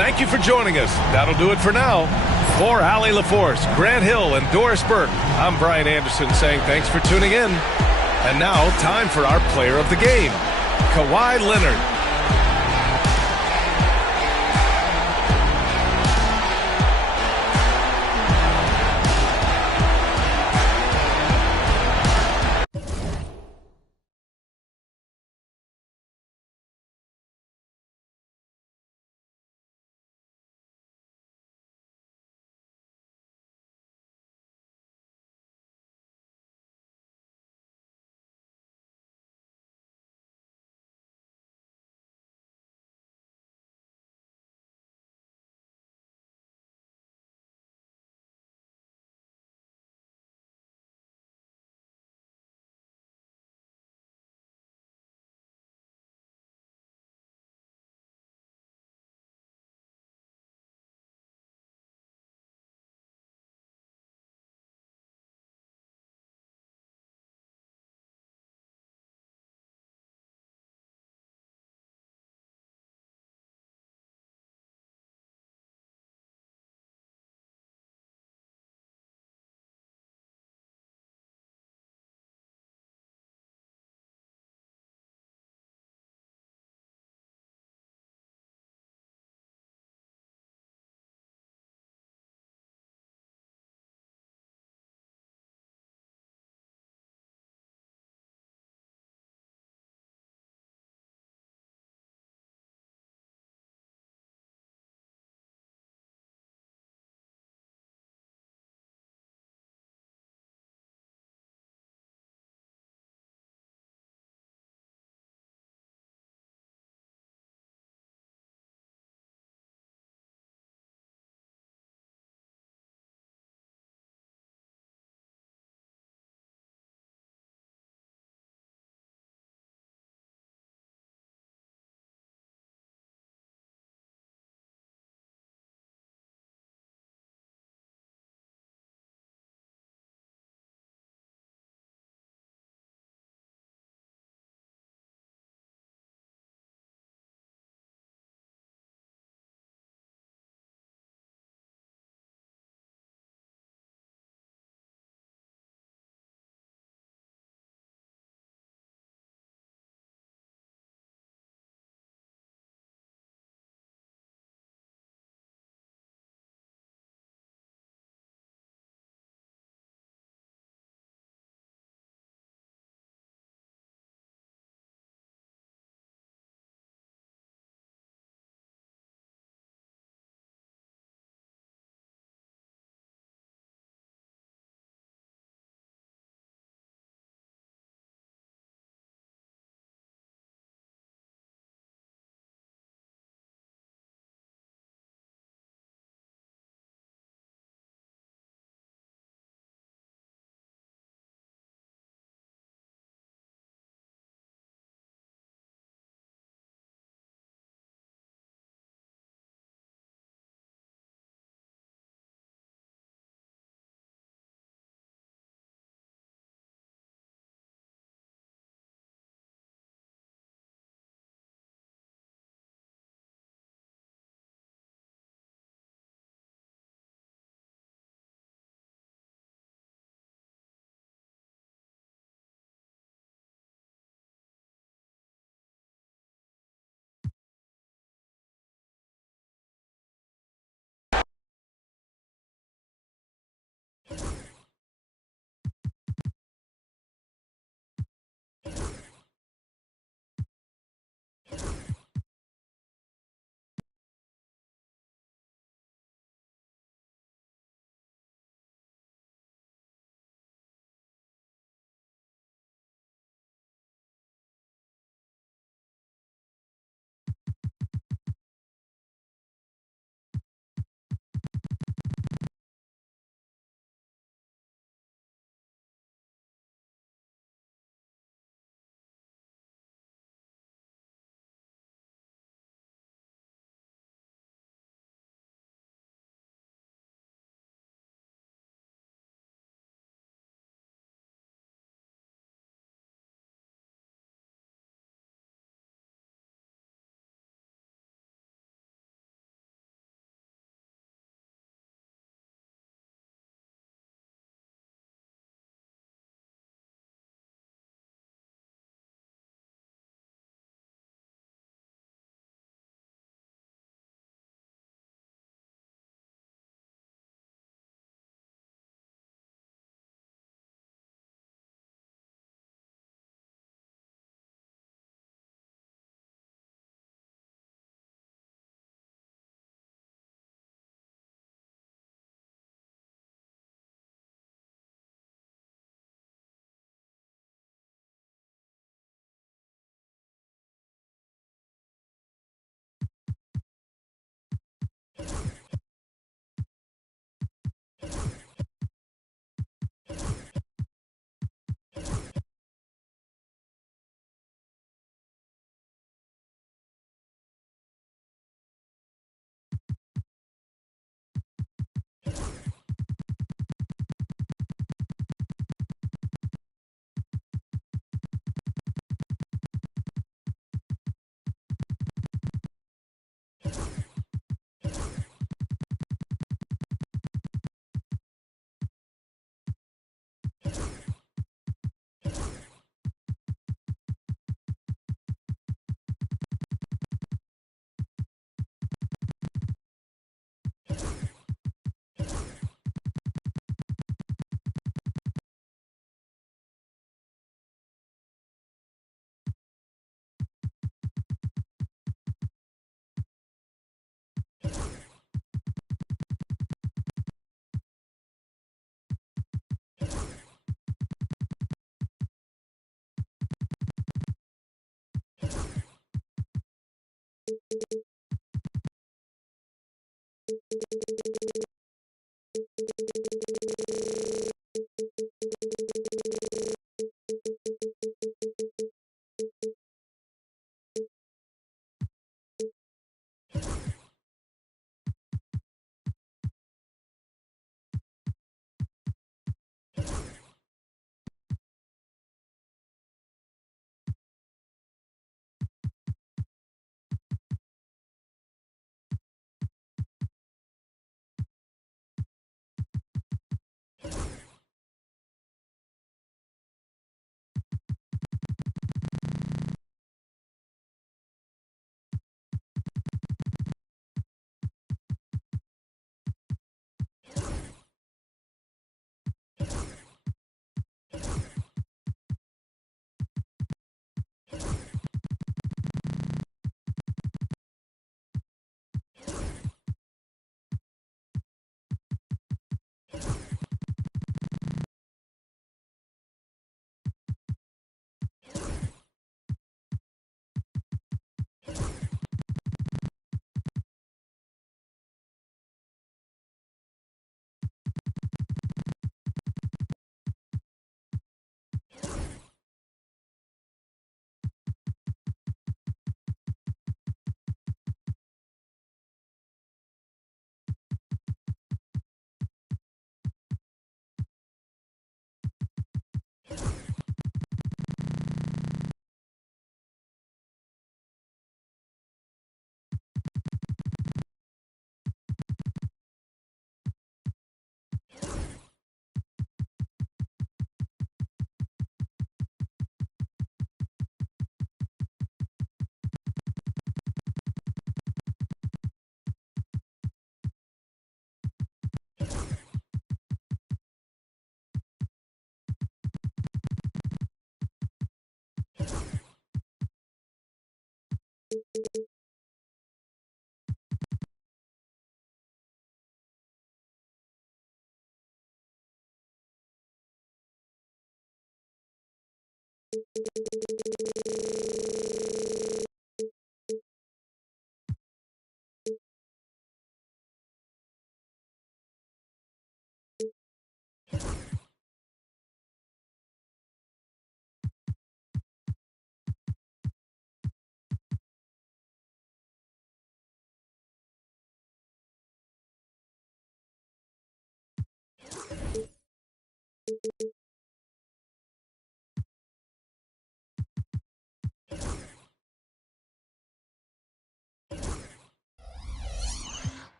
Thank you for joining us. That'll do it for now. For Allie LaForce, Grant Hill, and Doris Burke, I'm Brian Anderson saying thanks for tuning in. And now, time for our player of the game, Kawhi Leonard.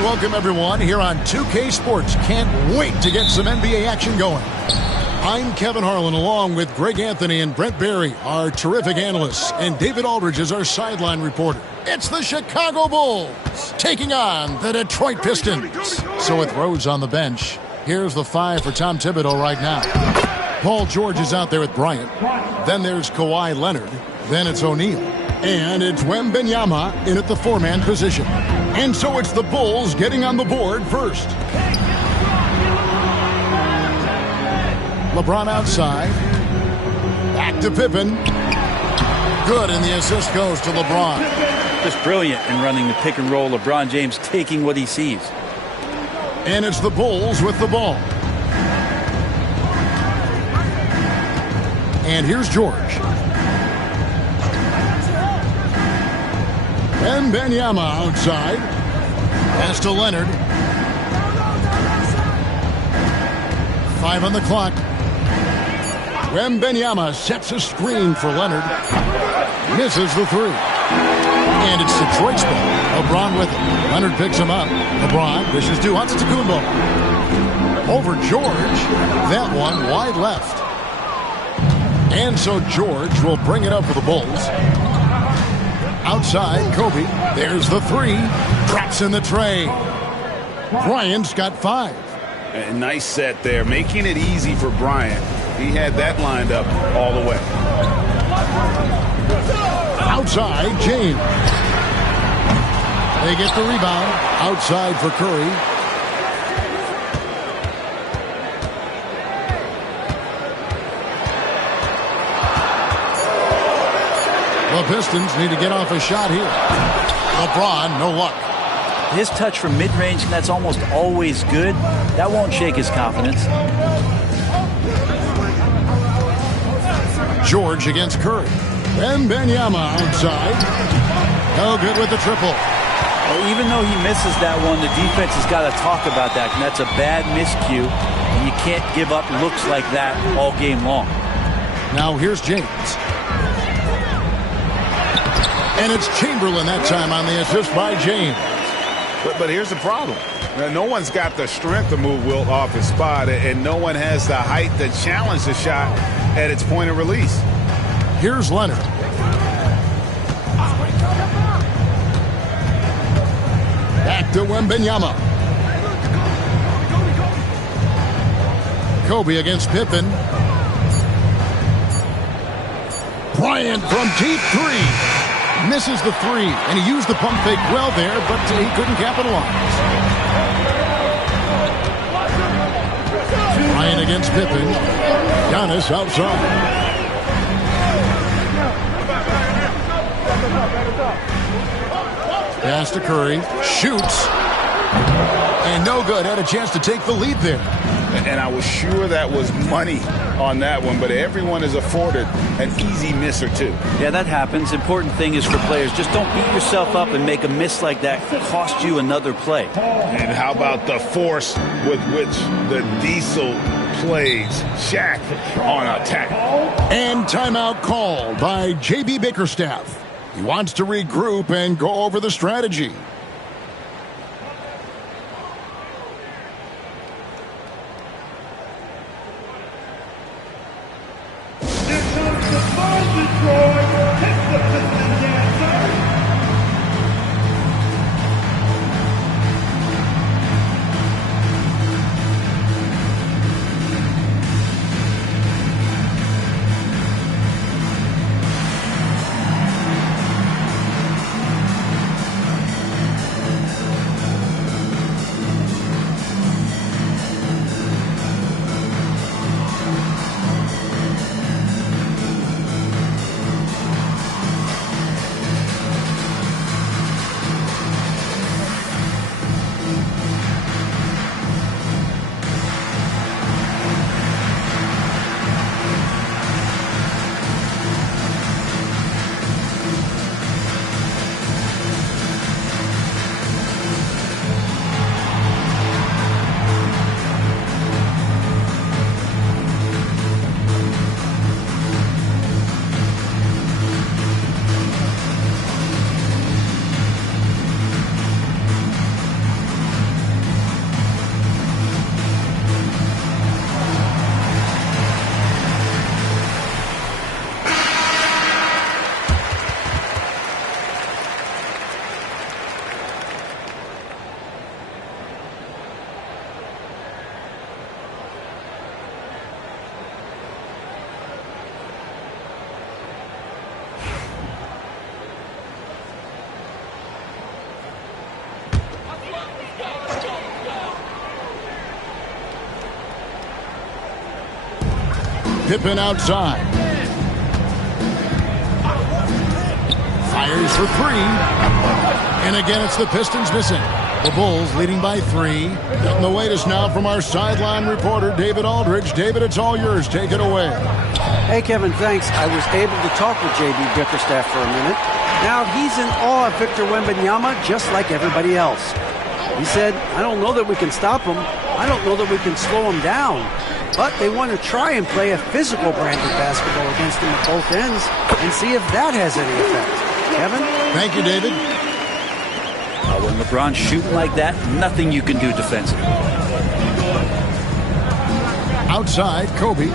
And welcome, everyone, here on 2K Sports. Can't wait to get some NBA action going. I'm Kevin Harlan, along with Greg Anthony and Brent Barry, our terrific analysts, and David Aldridge is our sideline reporter. It's the Chicago Bulls taking on the Detroit Pistons. So with Rose on the bench, here's the 5 for Tom Thibodeau right now. Paul George is out there with Bryant. Then there's Kawhi Leonard. Then it's O'Neal. And it's Wembanyama in at the 4-man position. And so it's the Bulls getting on the board first. LeBron outside. Back to Pippen. Good, and the assist goes to LeBron. Just brilliant in running the pick and roll. LeBron James taking what he sees. And it's the Bulls with the ball. And here's George. Wembanyama outside. Pass to Leonard. 5 on the clock. Wembanyama sets a screen for Leonard. Misses the 3. And it's Detroit's ball. LeBron with it. Leonard picks him up. LeBron dishes to Antetokounmpo. Over George. That one wide left. And so George will bring it up for the Bulls. Outside, Kobe. There's the 3. Drops in the tray. Bryant's got 5. A nice set there, making it easy for Bryant. He had that lined up all the way. Outside, James. They get the rebound. Outside for Curry. The Pistons need to get off a shot here. LeBron, no luck. His touch from mid-range, and that's almost always good. That won't shake his confidence. George against Curry. Wembanyama outside. No good with the triple. Well, even though he misses that one, the defense has got to talk about that, and that's a bad miscue. And you can't give up looks like that all game long. Now here's James. And it's Chamberlain that time on the assist by James. But here's the problem. No one's got the strength to move Wilt off his spot, and no one has the height to challenge the shot at its point of release. Here's Leonard. Back to Wembanyama. Kobe against Pippen. Bryant from deep 3. Misses the 3, and he used the pump fake well there, but he couldn't capitalize. Bryant against Pippen. Giannis outside. Pass to Curry. Shoots. And no good. Had a chance to take the lead there. And I was sure that was money on that one, but everyone is afforded an easy miss or 2. Yeah, that happens. Important thing is for players, just don't beat yourself up and make a miss like that cost you another play. And how about the force with which the Diesel plays Shaq on attack? And timeout called by J.B. Bickerstaff. He wants to regroup and go over the strategy. Pippen outside. Fires for three. And again, it's the Pistons missing. The Bulls leading by 3. Getting the latest now from our sideline reporter, David Aldridge. David, it's all yours. Take it away. Hey, Kevin, thanks. I was able to talk with J.B. Bickerstaff for a minute. Now, he's in awe of Victor Wembanyama just like everybody else. He said, I don't know that we can stop him. I don't know that we can slow him down. But they want to try and play a physical brand of basketball against him at both ends and see if that has any effect. Kevin? Thank you, David. When LeBron's shooting like that, nothing you can do defensively. Outside, Kobe.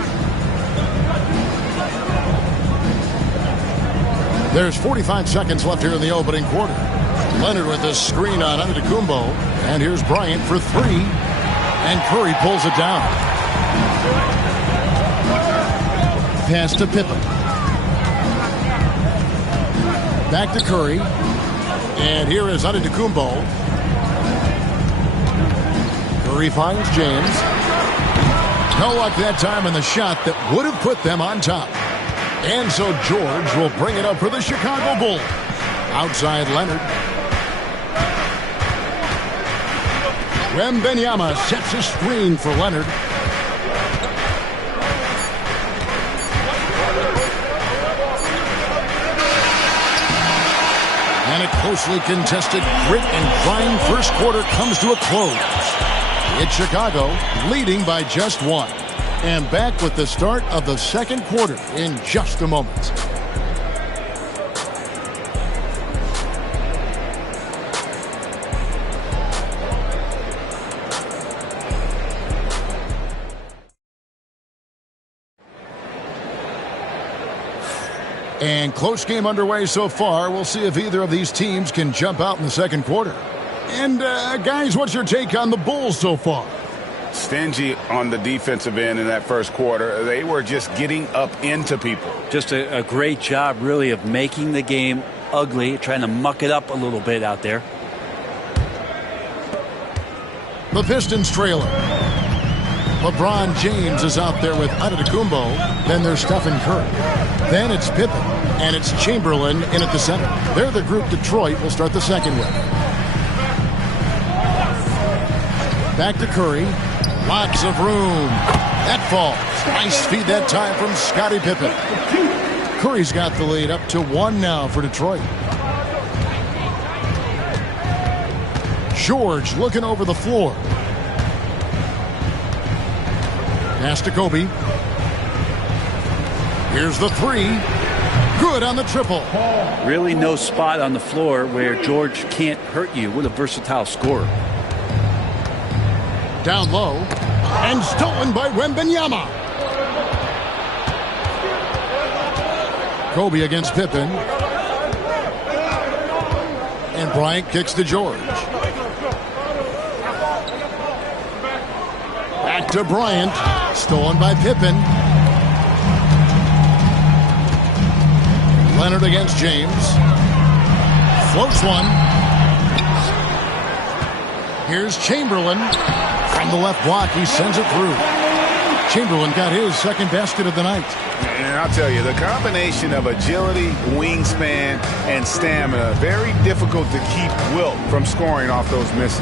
There's 45 seconds left here in the opening quarter. Leonard with a screen on Antetokounmpo. And here's Bryant for 3. And Curry pulls it down. Pass to Pippen. Back to Curry. And here is Antetokounmpo. Curry finds James. No luck that time on the shot that would have put them on top. And so George will bring it up for the Chicago Bulls. Outside Leonard. Wembanyama sets a screen for Leonard. And a closely contested grit and grind first quarter comes to a close. It's Chicago leading by just 1. And back with the start of the second quarter in just a moment. And close game underway so far. We'll see if either of these teams can jump out in the second quarter. And, guys, what's your take on the Bulls so far? Stingy on the defensive end in that first quarter. They were just getting up into people. Just a great job, really, of making the game ugly, trying to muck it up a little bit out there. The Pistons trailer. LeBron James is out there with Antetokounmpo. Then there's Stephen Curry. Then it's Pippen. And it's Chamberlain in at the center. They're the group Detroit will start the second with. Back to Curry. Lots of room. That falls. Nice feed that time from Scottie Pippen. Curry's got the lead up to 1 now for Detroit. George looking over the floor. Pass to Kobe. Here's the 3. Good on the triple. Really no spot on the floor where George can't hurt you. What a versatile scorer. Down low, and stolen by Wembanyama. Kobe against Pippen. And Bryant kicks to George. Back to Bryant. Stolen by Pippen. Leonard against James. Floats one. Here's Chamberlain. From the left block, he sends it through. Chamberlain got his second basket of the night. And I'll tell you, the combination of agility, wingspan, and stamina, very difficult to keep Wilt from scoring off those misses.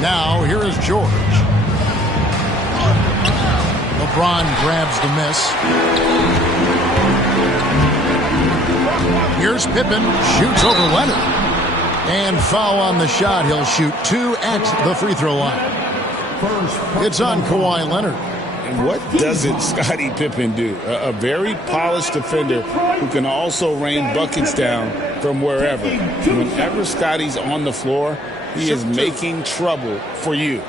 Now, here is George. LeBron grabs the miss. Here's Pippen, shoots over Leonard. And foul on the shot. He'll shoot 2 at the free throw line. It's on Kawhi Leonard. And what doesn't Scottie Pippen do? A very polished defender who can also rain buckets down from wherever. Whenever Scottie's on the floor, he is making trouble for you.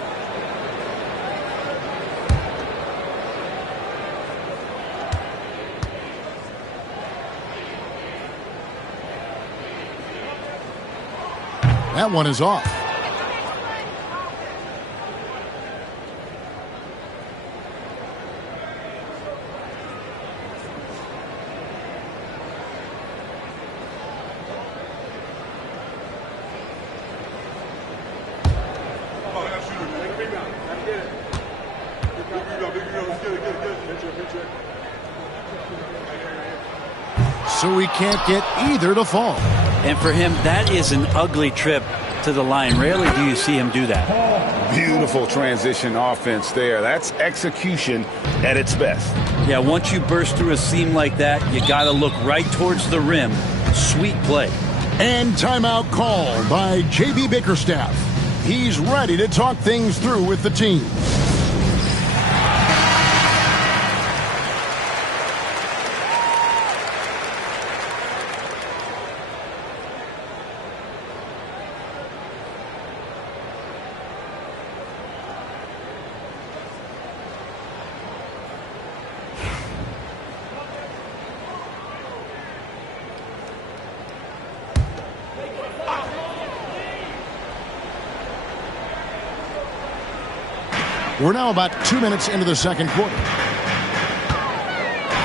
That one is off. so he can't get either to fall. And for him, that is an ugly trip to the line. Rarely do you see him do that. Beautiful transition offense there. That's execution at its best. Yeah, once you burst through a seam like that, you got to look right towards the rim. Sweet play. And timeout called by J.B. Bickerstaff. He's ready to talk things through with the team. We're now about 2 minutes into the second quarter.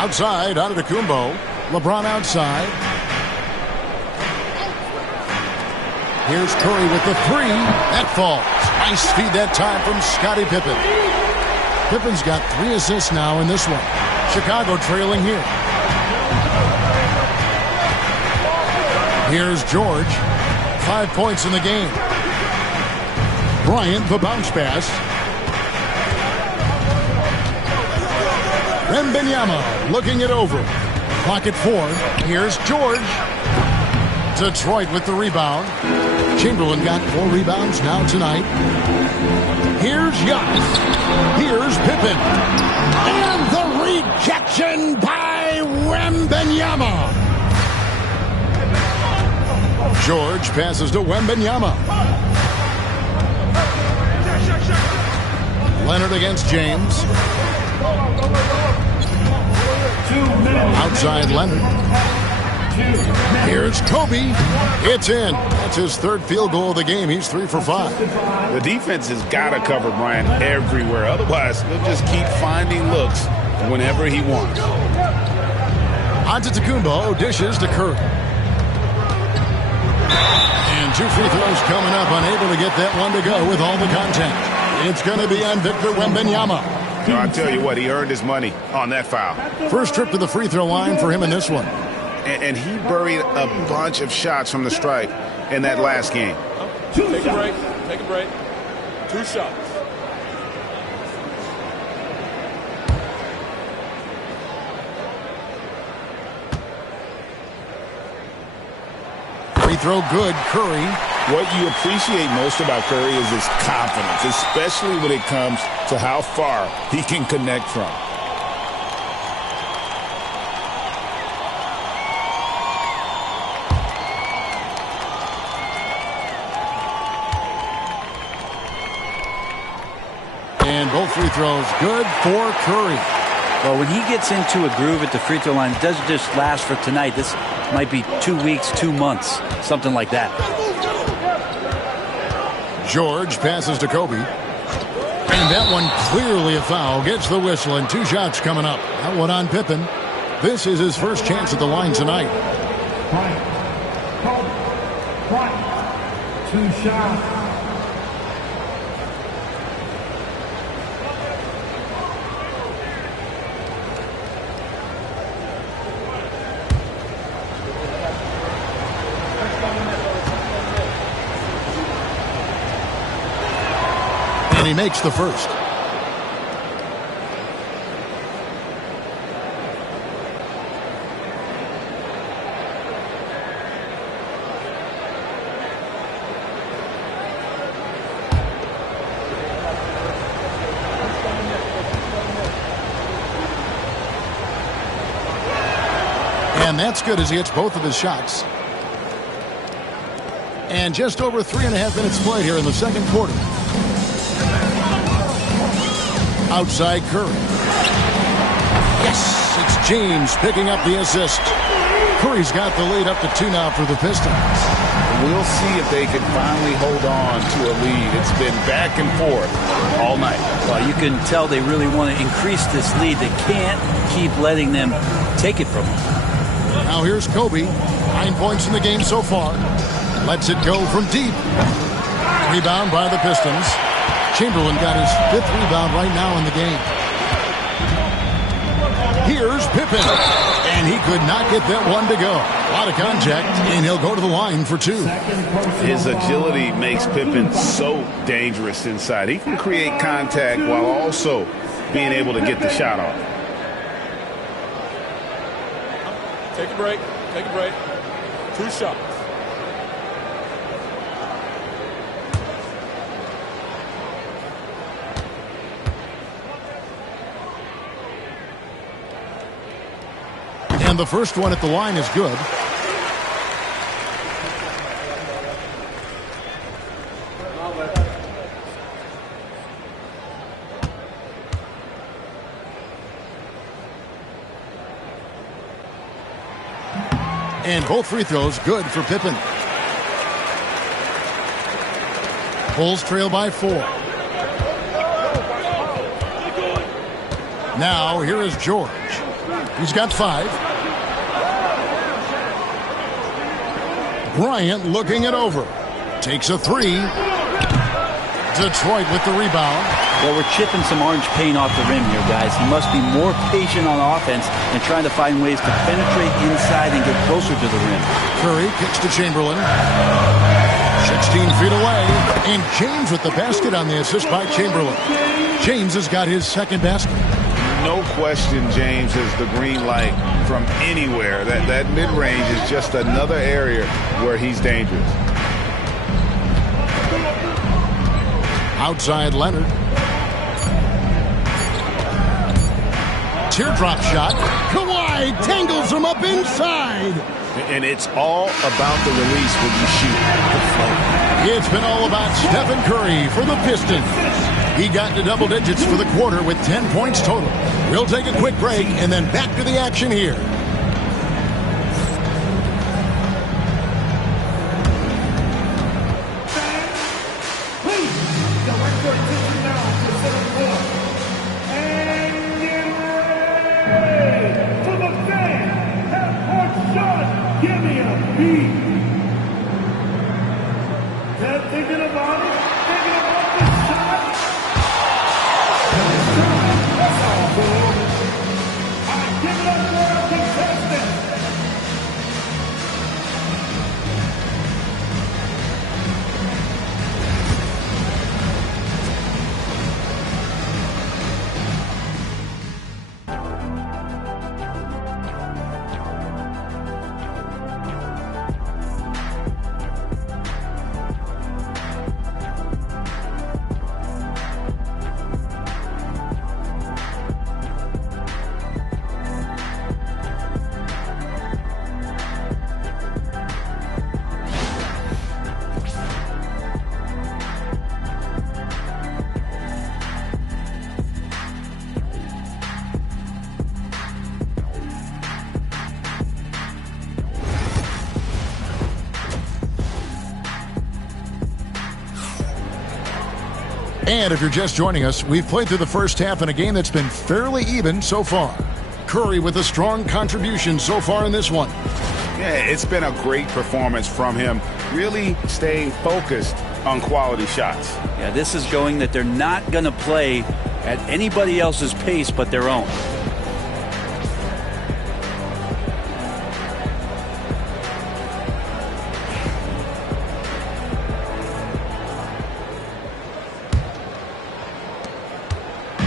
Outside, Antetokounmpo. LeBron outside. Here's Curry with the three. That falls. Nice feed that time from Scottie Pippen. Pippen's got 3 assists now in this one. Chicago trailing here. Here's George. 5 points in the game. Bryant, the bounce pass. Wembanyama looking it over. Clock at 4. Here's George. Detroit with the rebound. Chamberlain got 4 rebounds now tonight. Here's Giannis. Here's Pippen. And the rejection by Wembanyama. George passes to Wembanyama. Leonard against James. Outside Leonard. Here's Kobe. It's in. That's his 3rd field goal of the game. He's 3 for 5. The defense has got to cover Bryant everywhere. Otherwise, he'll just keep finding looks whenever he wants. Antetokounmpo dishes to Curry. And 2 free throws coming up. Unable to get that one to go with all the contact. It's going to be on Victor Wembanyama. No, I tell you what, he earned his money on that foul. First trip to the free throw line for him in this one. And he buried a bunch of shots from the stripe in that last game. Take a break. Take a break. 2 shots. Free throw good, Curry. What you appreciate most about Curry is his confidence, especially when it comes to how far he can connect from. And both free throws good for Curry. Well, when he gets into a groove at the free throw line, it doesn't just last for tonight. This might be 2 weeks, 2 months, something like that. George passes to Kobe. And that one clearly a foul. Gets the whistle and 2 shots coming up. That one on Pippen. This is his first chance at the line tonight. Bryant. 2 shots. And he makes the first. And that's good as he hits both of his shots. And just over 3.5 minutes played here in the second quarter. Outside Curry. Yes, it's James picking up the assist. Curry's got the lead up to 2 now for the Pistons. We'll see if they can finally hold on to a lead. It's been back and forth all night. Well, you can tell they really want to increase this lead. They can't keep letting them take it from them. Now here's Kobe. 9 points in the game so far. Lets it go from deep. Rebound by the Pistons. Chamberlain got his 5th rebound right now in the game. Here's Pippen. And And he could not get that one to go. A lot of contact, and he'll go to the line for 2. His agility makes Pippen so dangerous inside. He can create contact while also being able to get the shot off. Take a break. Take a break. 2 shots. And the first one at the line is good. And both free throws good for Pippen. Bulls trail by 4. Now here is George. He's got 5. Bryant looking it over. Takes a 3. Detroit with the rebound. Well, we're chipping some orange paint off the rim here, guys. He must be more patient on offense and trying to find ways to penetrate inside and get closer to the rim. Curry kicks to Chamberlain. 16 feet away. And James with the basket on the assist by Chamberlain. James has got his second basket. No question James has the green light from anywhere. That mid-range is just another area where he's dangerous. Outside Leonard. Teardrop shot. Kawhi tangles him up inside. And it's all about the release when you shoot the float. It's been all about Stephen Curry for the Pistons. He got to double digits for the quarter with 10 points total. We'll take a quick break and then back to the action here. And if you're just joining us, we've played through the first half in a game that's been fairly even so far. Curry with a strong contribution so far in this one. Yeah, it's been a great performance from him, really staying focused on quality shots. Yeah, this is going that they're not going to play at anybody else's pace but their own.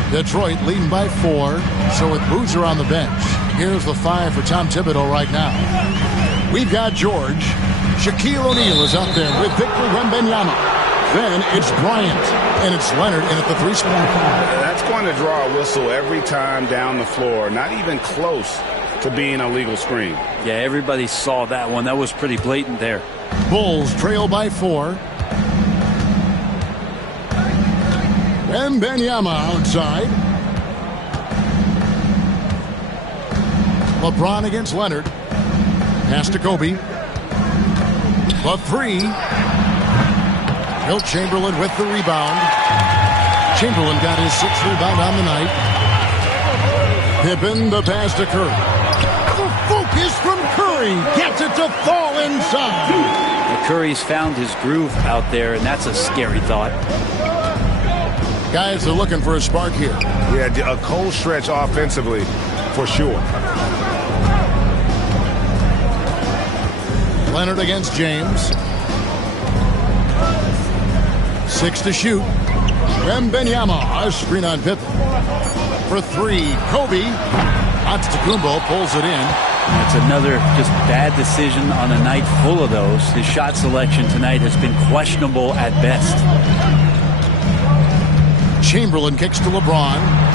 Detroit leading by 4. So with Boozer on the bench, here's the 5 for Tom Thibodeau right now. We've got George. Shaquille O'Neal is up there with Victor Wembanyama. Then it's Bryant, and it's Leonard in at the 3 spot. That's going to draw a whistle every time down the floor. Not even close to being a legal screen. Yeah, everybody saw that one. That was pretty blatant there. Bulls trail by 4. Wembanyama outside. LeBron against Leonard. Pass to Kobe. The 3. Wilt Chamberlain with the rebound. Chamberlain got his 6th rebound on the night. Pippen, the pass to Curry. The focus from Curry gets it to fall inside. Well, Curry's found his groove out there, and that's a scary thought. Guys are looking for a spark here. Yeah, a cold stretch offensively, for sure. Leonard against James. 6 to shoot. Wembanyama, a screen on Pippen. For 3, Kobe. Antetokounmpo pulls it in. That's another just bad decision on a night full of those. His shot selection tonight has been questionable at best. Chamberlain kicks to LeBron.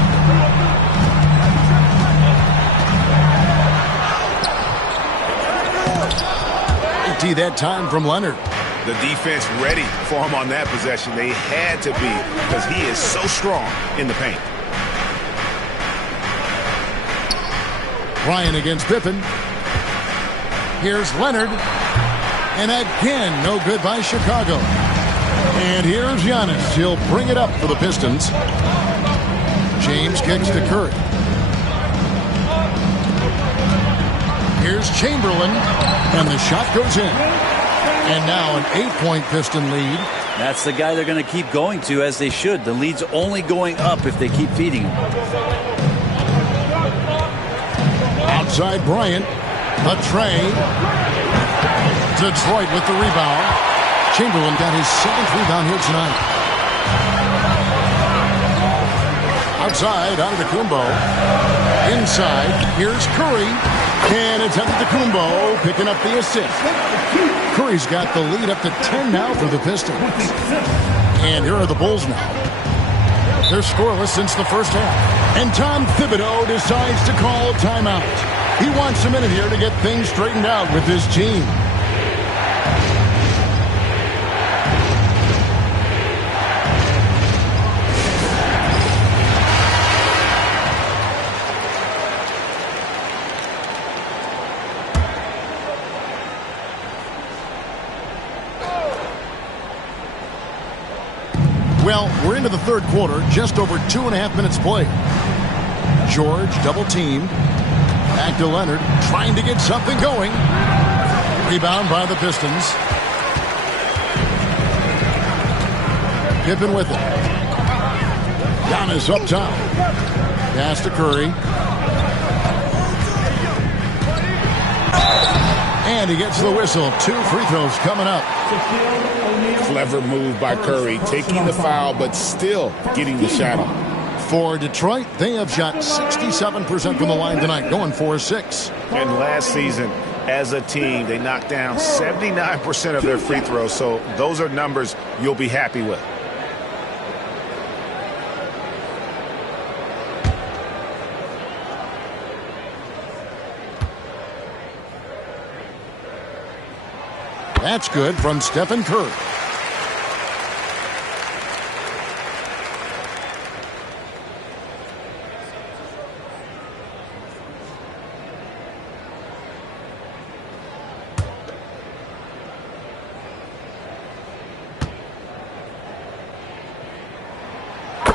Empty that time from Leonard. The defense ready for him on that possession. They had to be because he is so strong in the paint. Bryant against Pippen. Here's Leonard. And again, no good by Chicago. And here's Giannis. He'll bring it up for the Pistons. James kicks to Curry. Here's Chamberlain. And the shot goes in. And now an 8-point Piston lead. That's the guy they're going to keep going to, as they should. The lead's only going up if they keep feeding him. Outside Bryant. A tray. Detroit with the rebound. Chamberlain got his 7th rebound here tonight. Outside, Antetokounmpo. Inside, here's Curry. And it's Antetokounmpo picking up the assist. Curry's got the lead up to 10 now for the Pistons. And here are the Bulls now. They're scoreless since the first half. And Tom Thibodeau decides to call timeout. He wants a minute here to get things straightened out with his team. Well, we're into the third quarter, just over 2.5 minutes played. George double-teamed. Back to Leonard, trying to get something going. Rebound by the Pistons. Pippen with it. Giannis up top. Pass to Curry. And he gets the whistle. 2 free throws coming up. Clever move by Curry, taking the foul, but still getting the shot off. For Detroit, they have shot 67% from the line tonight, going 4-6. And last season, as a team, they knocked down 79% of their free throws, so those are numbers you'll be happy with. That's good from Stephen Curry.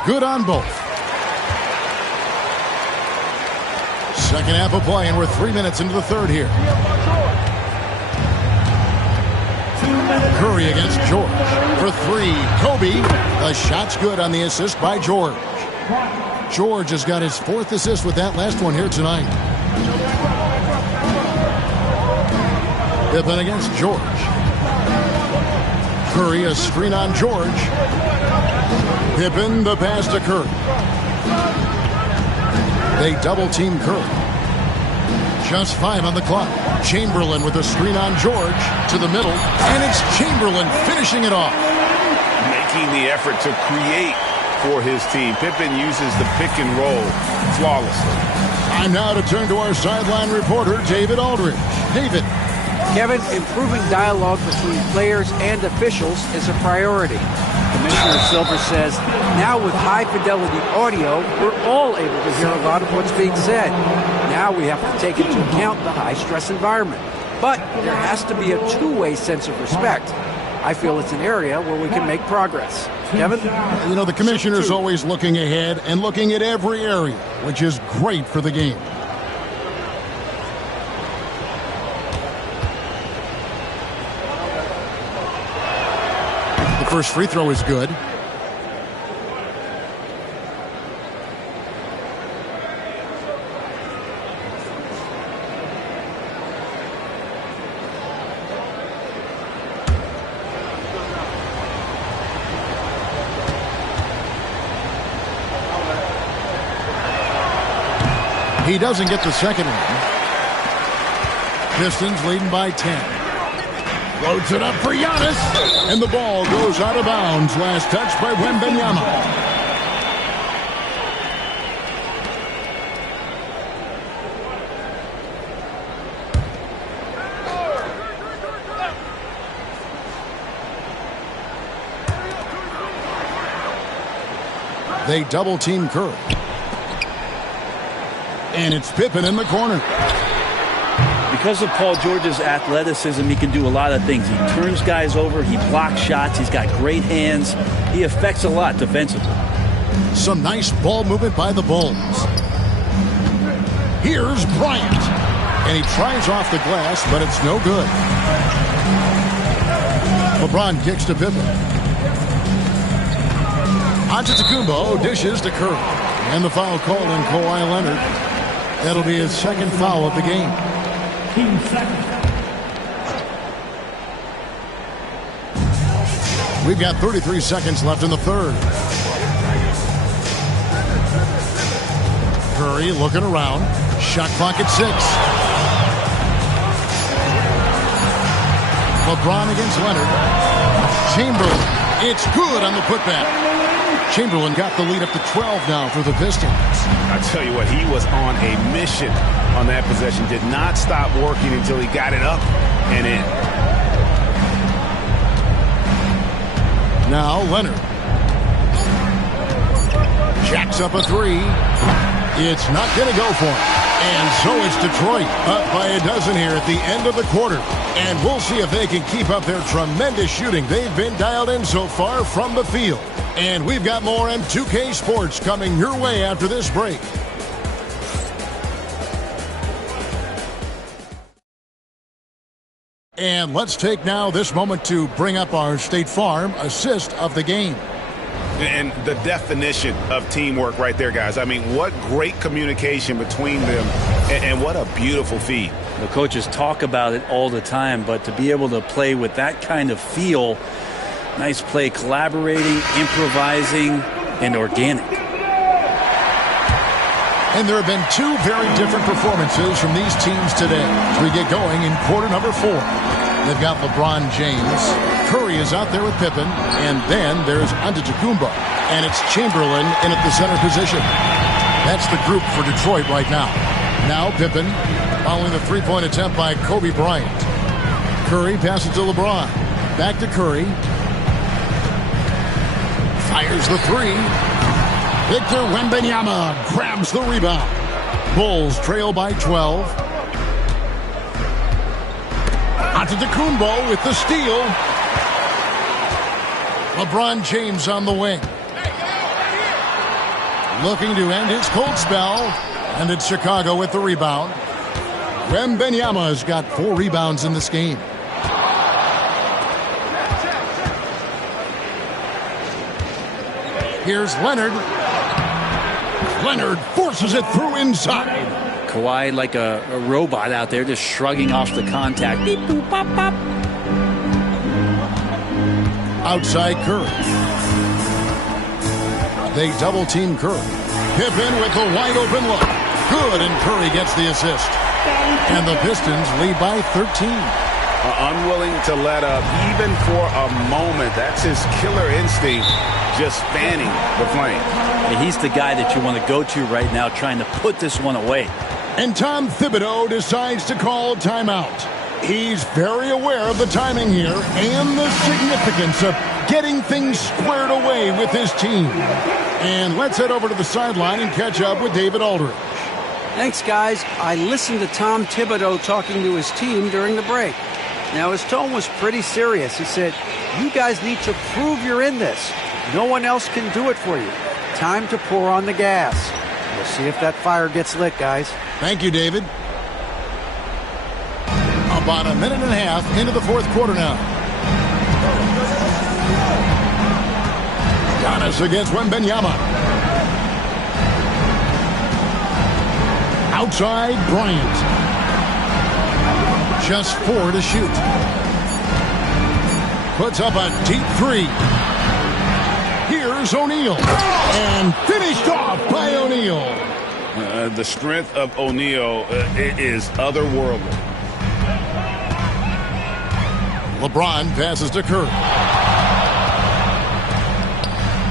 Good on both. Second half of play, and we're 3 minutes into the third here. Curry against George. For 3, Kobe. The shot's good on the assist by George. George has got his 4th assist with that last one here tonight. Pippen against George. Curry, a screen on George. Pippen, the pass to Curry. They double-team Curry. Just 5 on the clock. Chamberlain with a screen on George to the middle. And it's Chamberlain finishing it off. Making the effort to create for his team. Pippen uses the pick and roll flawlessly. Time now to turn to our sideline reporter, David Aldridge. David. Kevin, improving dialogue between players and officials is a priority. Commissioner Silver says, now with high-fidelity audio, we're all able to hear a lot of what's being said. Now we have to take into account the high-stress environment. But there has to be a two-way sense of respect. I feel it's an area where we can make progress. Kevin? You know, the commissioner's always looking ahead and looking at every area, which is great for the game. The first free throw is good. He doesn't get the second one. Pistons leading by 10. Loads it up for Giannis. And the ball goes out of bounds. Last touch by Wembanyama. They double-team Curry. And it's Pippen in the corner. Because of Paul George's athleticism, he can do a lot of things. He turns guys over. He blocks shots. He's got great hands. He affects a lot defensively. Some nice ball movement by the Bulls. Here's Bryant. And he tries off the glass, but it's no good. LeBron kicks to Pippen. Antetokounmpo dishes to Curry. And the foul called on Kawhi Leonard. That'll be his second foul of the game. We've got 33 seconds left in the third. Curry looking around. Shot clock at 6. LeBron against Leonard. Chamberlain. It's good on the putback. Chamberlain got the lead up to 12 now for the Pistons. I tell you what, he was on a mission on that possession. Did not stop working until he got it up and in. Now Leonard. Jacks up a 3. It's not going to go for him. And so it's Detroit up by a dozen here at the end of the quarter. And we'll see if they can keep up their tremendous shooting. They've been dialed in so far from the field. And we've got more M2K Sports coming your way after this break. And let's take now this moment to bring up our State Farm assist of the game. And the definition of teamwork right there, guys. I mean, what great communication between them, and what a beautiful feed. The coaches talk about it all the time, but to be able to play with that kind of feel, nice play, collaborating, improvising, and organic. And there have been two very different performances from these teams today as we get going in quarter number 4. They've got LeBron James. Curry is out there with Pippen. And then there's Antetokounmpo. And it's Chamberlain in at the center position. That's the group for Detroit right now. Now Pippen following the three-point attempt by Kobe Bryant. Curry passes to LeBron. Back to Curry. Fires the 3. Victor Wembanyama grabs the rebound. Bulls trail by 12. Antetokounmpo with the steal. LeBron James on the wing. Looking to end his cold spell. And it's Chicago with the rebound. Wembanyama has got 4 rebounds in this game. Here's Leonard. Leonard forces it through inside. Kawhi like a robot out there just shrugging off the contact. Beep, boop, pop, pop. Outside Curry. They double team Curry. Pippen with the wide open look. Good, and Curry gets the assist. And the Pistons lead by 13. Unwilling to let up even for a moment. That's his killer instinct, just fanning the flame. And he's the guy that you want to go to right now, trying to put this one away. And Tom Thibodeau decides to call timeout. He's very aware of the timing here and the significance of getting things squared away with his team. And let's head over to the sideline and catch up with David Aldridge. Thanks, guys. I listened to Tom Thibodeau talking to his team during the break. Now, his tone was pretty serious. He said, you guys need to prove you're in this. No one else can do it for you. Time to pour on the gas. We'll see if that fire gets lit, guys. Thank you, David. About a minute and a half into the fourth quarter now. Giannis against Wembanyama. Outside Bryant. Just 4 to shoot. Puts up a deep 3. Here's O'Neal. And finished off by O'Neal. The strength of O'Neal is otherworldly. LeBron passes to Curry.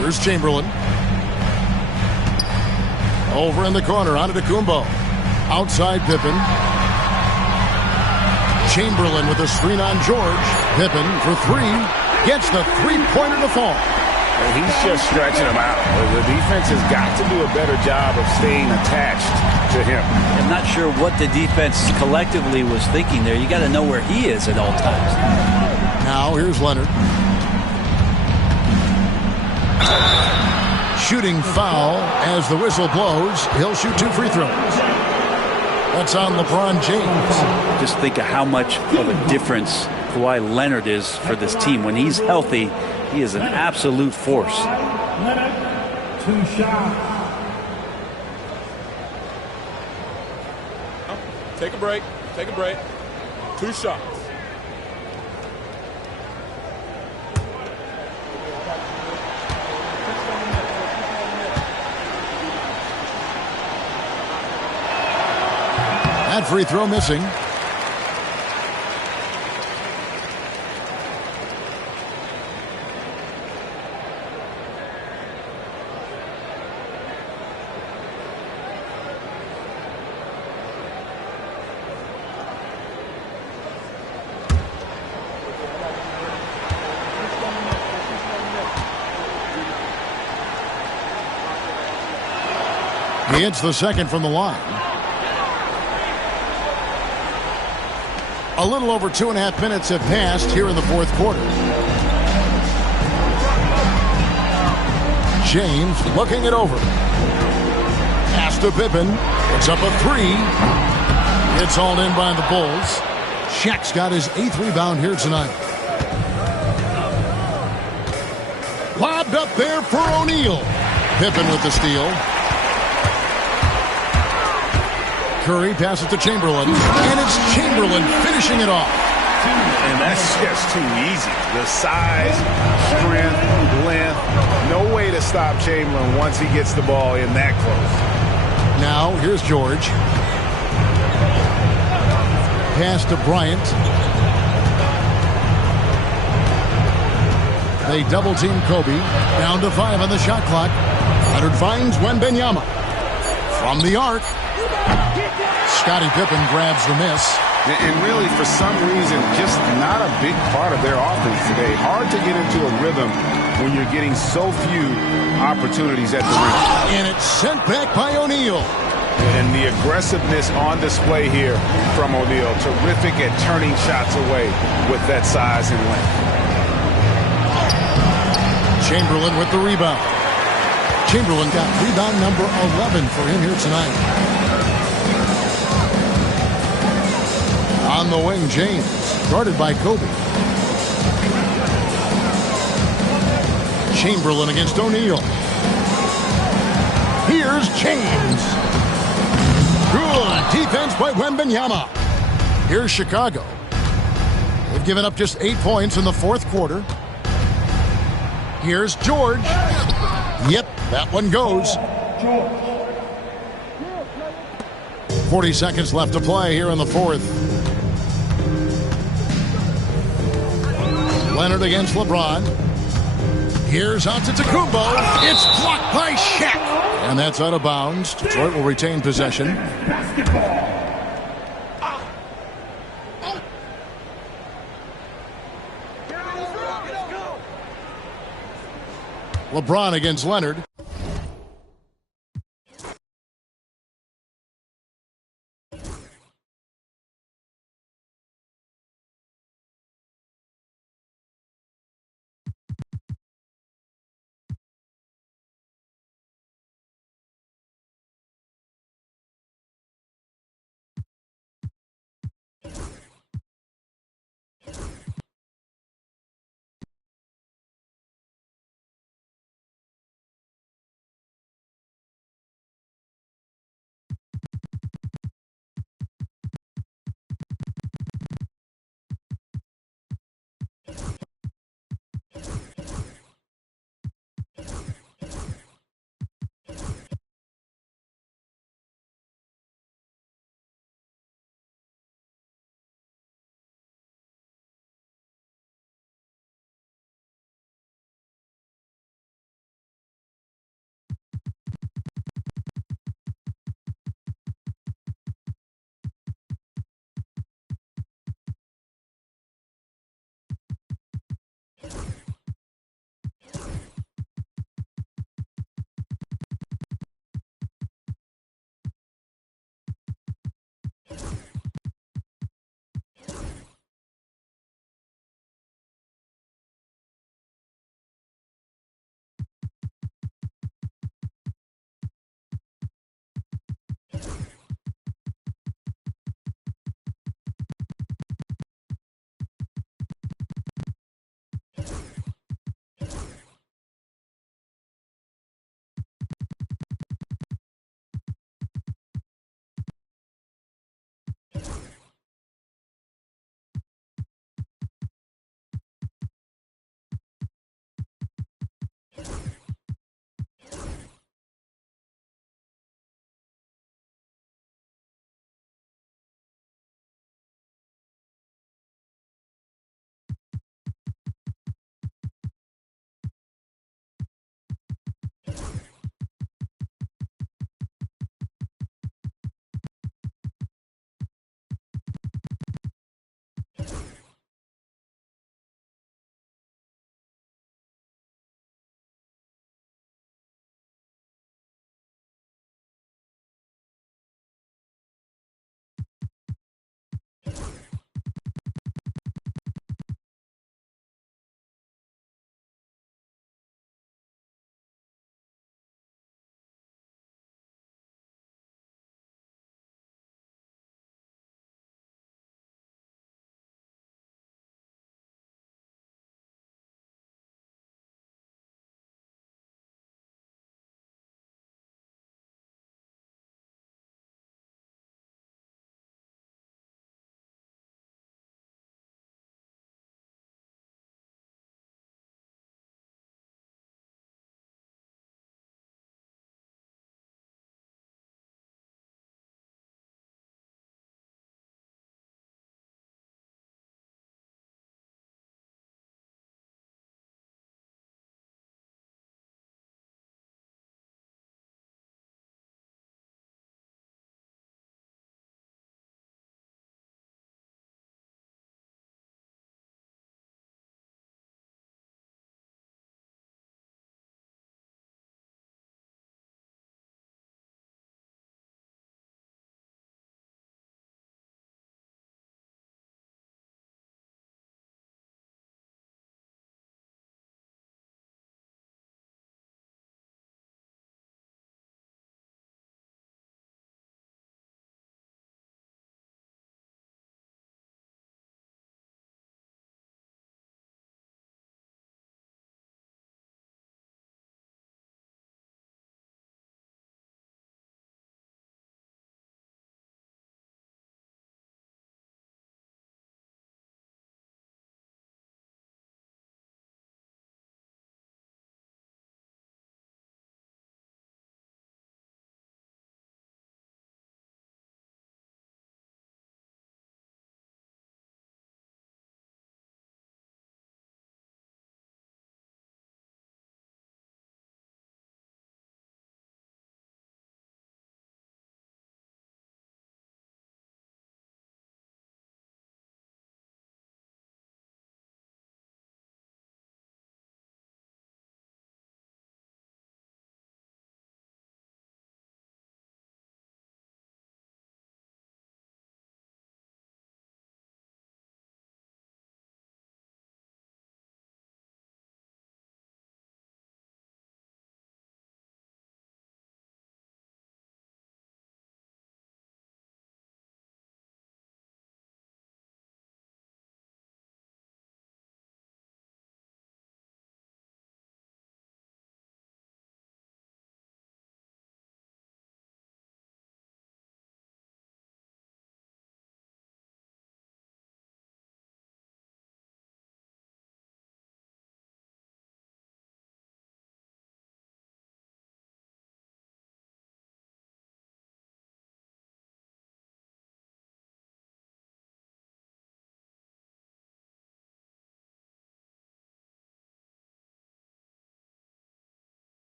Here's Chamberlain. Over in the corner, on to Kumbo. Outside Pippen. Chamberlain with a screen on George. Pippen for three. Gets the three-pointer to fall. He's just stretching him out. The defense has got to do a better job of staying attached to him. I'm not sure what the defense collectively was thinking there. You got to know where he is at all times. Now here's Leonard. Shooting foul as the whistle blows. He'll shoot 2 free throws. That's on LeBron James. Just think of how much of a difference Kawhi Leonard is for this team. When he's healthy, he is an absolute force. Leonard, 2 shots. Take a break. Take a break. 2 shots. That free throw missing. He hits the second from the line. A little over 2.5 minutes have passed here in the fourth quarter. James looking it over. Pass to Pippen. Puts up a three. It's all in by the Bulls. Shaq's got his 8th rebound here tonight. Lobbed up there for O'Neal. Pippen with the steal. Curry passes to Chamberlain, and it's Chamberlain finishing it off. And that's just too easy. The size, strength, length, no way to stop Chamberlain once he gets the ball in that close. Now, here's George. Pass to Bryant. They double-team Kobe. Down to 5 on the shot clock. Leonard finds Wembanyama. From the arc. Scottie Pippen grabs the miss. And really, for some reason, just not a big part of their offense today. Hard to get into a rhythm when you're getting so few opportunities at the rim. And it's sent back by O'Neal. And the aggressiveness on display here from O'Neal. Terrific at turning shots away with that size and length. Chamberlain with the rebound. Chamberlain got rebound number 11 for him here tonight. On the wing, James, guarded by Kobe. Chamberlain against O'Neal. Here's James. Good defense by Wembanyama. Here's Chicago. They've given up just 8 points in the fourth quarter. Here's George. Yep, that one goes. 40 seconds left to play here in the fourth. Leonard against LeBron. Here's Antetokounmpo. It's blocked by Shaq. And that's out of bounds. Detroit will retain possession. LeBron against Leonard.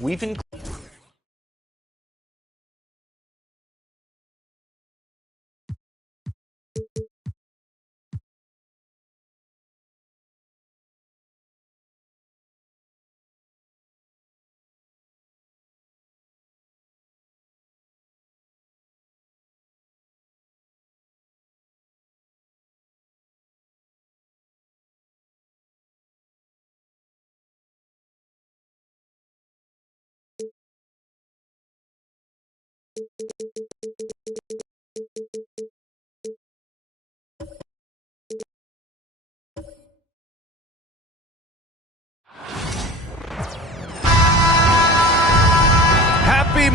We've included Happy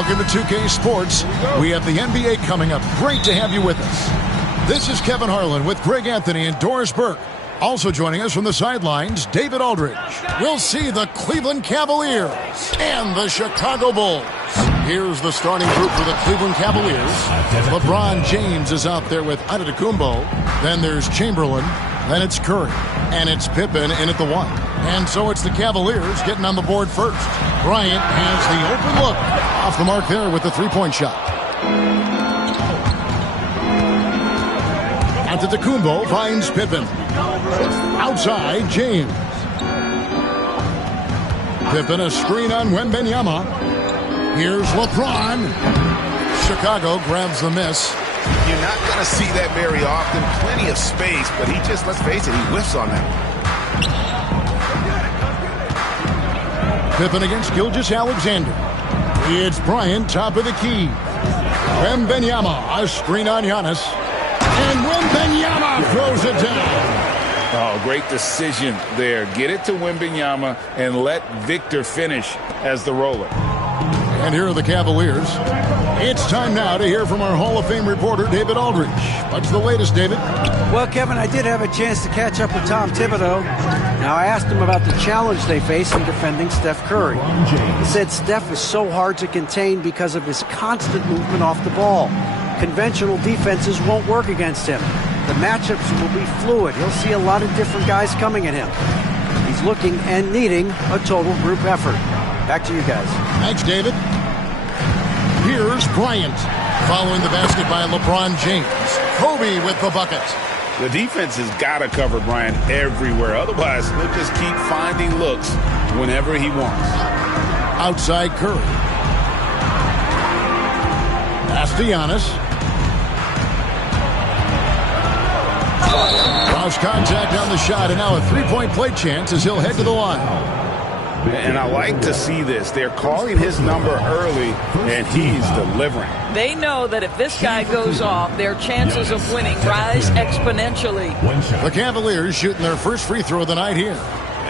Welcome to 2K Sports. We have the NBA coming up. Great to have you with us. This is Kevin Harlan with Greg Anthony and Doris Burke. Also joining us from the sidelines, David Aldridge. We'll see the Cleveland Cavaliers and the Chicago Bulls. Here's the starting group for the Cleveland Cavaliers. LeBron James is out there with Antetokounmpo. Then there's Chamberlain. Then it's Curry. And it's Pippen in at the 1. And so it's the Cavaliers getting on the board first. Bryant has the open look. Off the mark there with the three-point shot. Antetokounmpo finds Pippen. Outside, James. Pippen a screen on Wembanyama. Here's LeBron. Chicago grabs the miss. You're not going to see that very often. Plenty of space, but he just, let's face it, he whiffs on that. Pippen against Gilgeous-Alexander. It's Bryant, top of the key. Wembanyama, a screen on Giannis. And Wembanyama throws it down. Oh, great decision there. Get it to Wembanyama and let Victor finish as the roller. And here are the Cavaliers. It's time now to hear from our Hall of Fame reporter, David Aldridge. What's the latest, David? Well, Kevin, I did have a chance to catch up with Tom Thibodeau. Now, I asked him about the challenge they face in defending Steph Curry. He said Steph is so hard to contain because of his constant movement off the ball. Conventional defenses won't work against him. The matchups will be fluid. He'll see a lot of different guys coming at him. He's looking and needing a total group effort. Back to you guys. Thanks, David. Here's Bryant. Following the basket by LeBron James. Kobe with the bucket. The defense has got to cover Bryant everywhere. Otherwise, he'll just keep finding looks whenever he wants. Outside Curry. Pass to Giannis. Cross contact on the shot, and now a three-point play chance as he'll head to the line. And I like to see this. They're calling his number early, and he's delivering. They know that if this guy goes off, their chances of winning rise exponentially. The Cavaliers shooting their first free throw of the night here.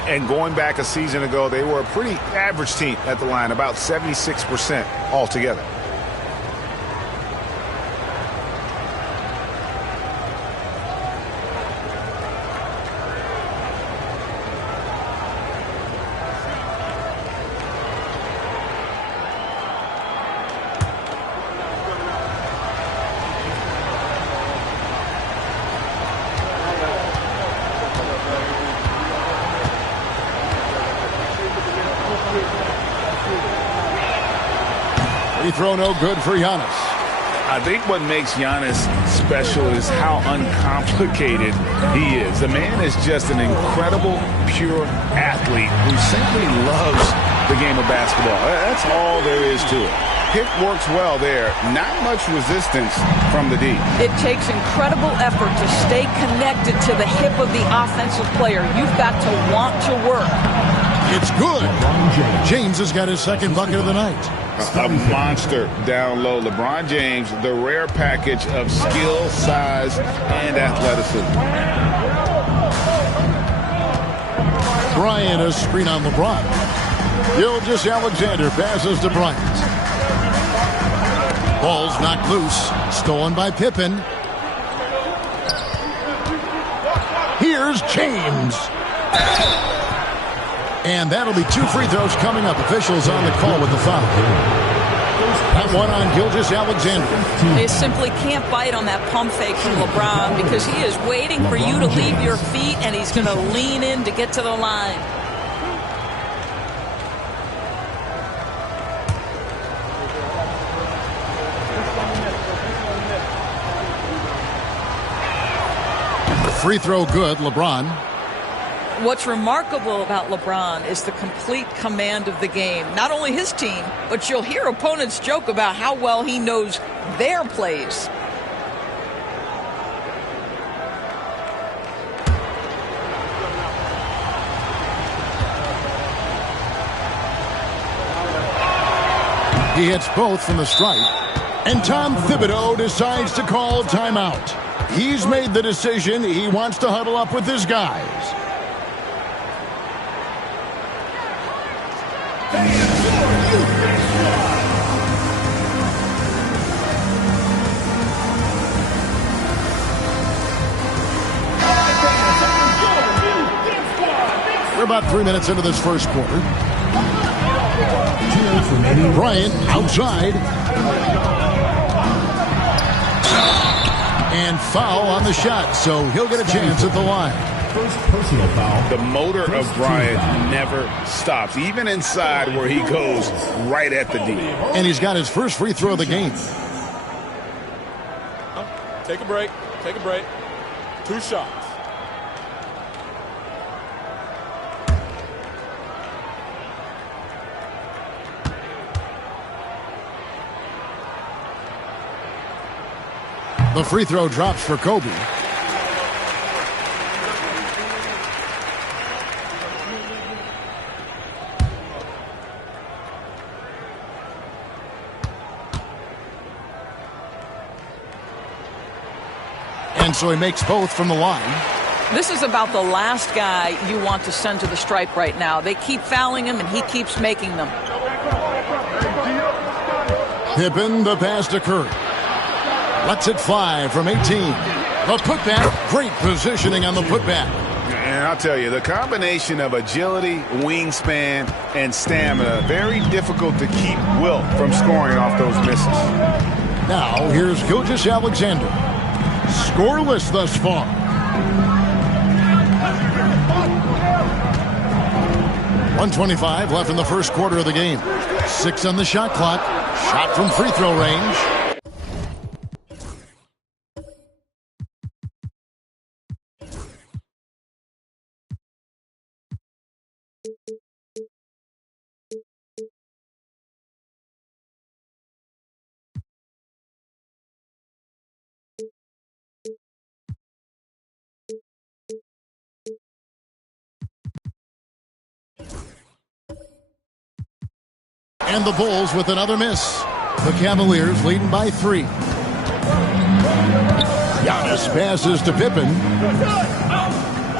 And going back a season ago, they were a pretty average team at the line, about 76% altogether. Free throw no good for Giannis. I think what makes Giannis special is how uncomplicated he is. The man is just an incredible, pure athlete who simply loves the game of basketball. That's all there is to it. Pick works well there. Not much resistance from the D. It takes incredible effort to stay connected to the hip of the offensive player. You've got to want to work. It's good. James has got his second bucket of the night. A monster down low. LeBron James, the rare package of skill, size, and athleticism. Bryant, a screen on LeBron. Gilgeous-Alexander passes to Bryant. Ball's knocked loose. Stolen by Pippen. Here's James. And that'll be two free throws coming up. Officials on the call with the foul. That one on Gilgeous-Alexander. They simply can't bite on that pump fake from LeBron because he is waiting for you to leave your feet, and he's going to lean in to get to the line. Free throw good, LeBron. What's remarkable about LeBron is the complete command of the game. Not only his team, but you'll hear opponents joke about how well he knows their plays. He hits both from the stripe. And Tom Thibodeau decides to call timeout. He's made the decision. He wants to huddle up with his guys. We're about 3 minutes into this first quarter. Bryant outside. And foul on the shot, so he'll get a chance at the line. First personal foul. The motor of Bryant never stops, even inside where he goes right at the D. And he's got his first free throw of the game. Take a break. Take a break. 2 shots. The free throw drops for Kobe. And so he makes both from the line. This is about the last guy you want to send to the stripe right now. They keep fouling him, and he keeps making them. Pippen, the pass to Curry. Lets it fly from 18. The putback, great positioning on the putback. And I'll tell you, the combination of agility, wingspan, and stamina, very difficult to keep Wilt from scoring off those misses. Now, here's Gilgeous-Alexander. Scoreless thus far. .125 left in the first quarter of the game. 6 on the shot clock. Shot from free throw range. And the Bulls with another miss. The Cavaliers leading by 3. Giannis passes to Pippen.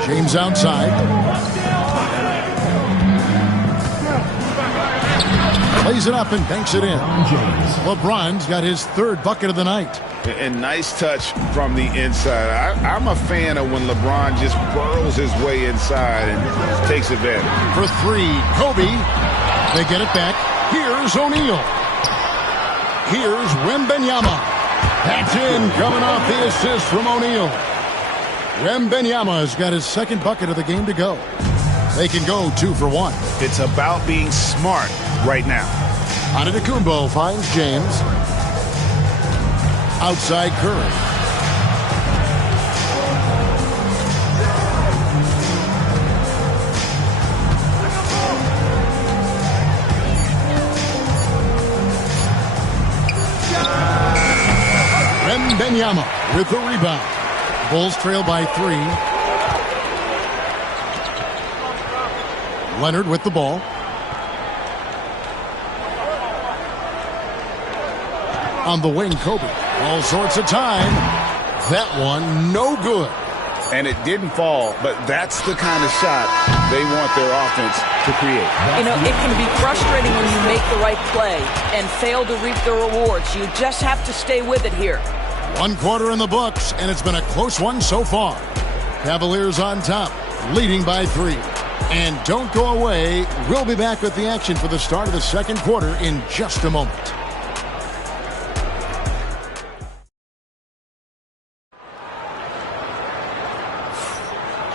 James outside. Plays it up and banks it in. LeBron's got his 3rd bucket of the night. And nice touch from the inside. I'm a fan of when LeBron just burrows his way inside and takes advantage. For 3, Kobe. They get it back. Here's O'Neal. Here's Wembanyama. That's in, coming off the assist from O'Neal. Wembanyama has got his 2nd bucket of the game to go. They can go 2 for 1. It's about being smart right now. Antetokounmpo finds James. Outside Curry. Wembanyama with the rebound. Bulls trail by 3. Leonard with the ball. On the wing, Kobe. All sorts of time. That one, no good. And it didn't fall, but that's the kind of shot they want their offense to create. You know, it can be frustrating when you make the right play and fail to reap the rewards. You just have to stay with it here. 1 quarter in the books, and it's been a close one so far. Cavaliers on top, leading by 3. And don't go away. We'll be back with the action for the start of the 2nd quarter in just a moment.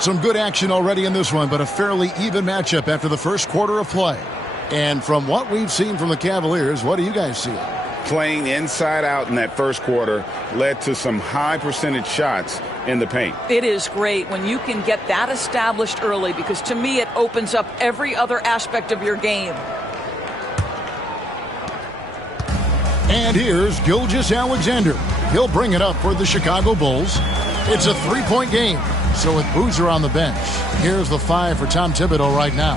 Some good action already in this one, but a fairly even matchup after the first quarter of play. And from what we've seen from the Cavaliers, what do you guys see? Playing inside out in that first quarter led to some high percentage shots in the paint. It is great when you can get that established early, because to me it opens up every other aspect of your game. And here's Gilgeous-Alexander. He'll bring it up for the Chicago Bulls. It's a 3-point game. So with Boozer on the bench, here's the 5 for Tom Thibodeau right now.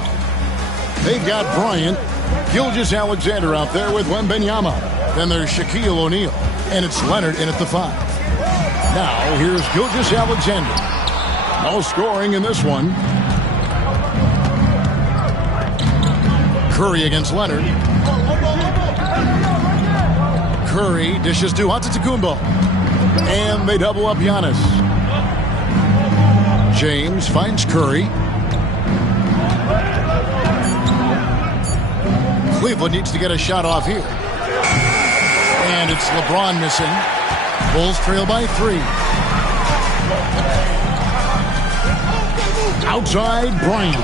They've got Bryant, Gilgeous-Alexander out there with Wembanyama. Then there's Shaquille O'Neal, and it's Leonard in at the 5. Now here's Gilgeous-Alexander. No scoring in this one. Curry against Leonard. Curry dishes to Antetokounmpo. And they double up Giannis. James finds Curry. Cleveland needs to get a shot off here. And it's LeBron missing. Bulls trail by 3. Outside Bryant.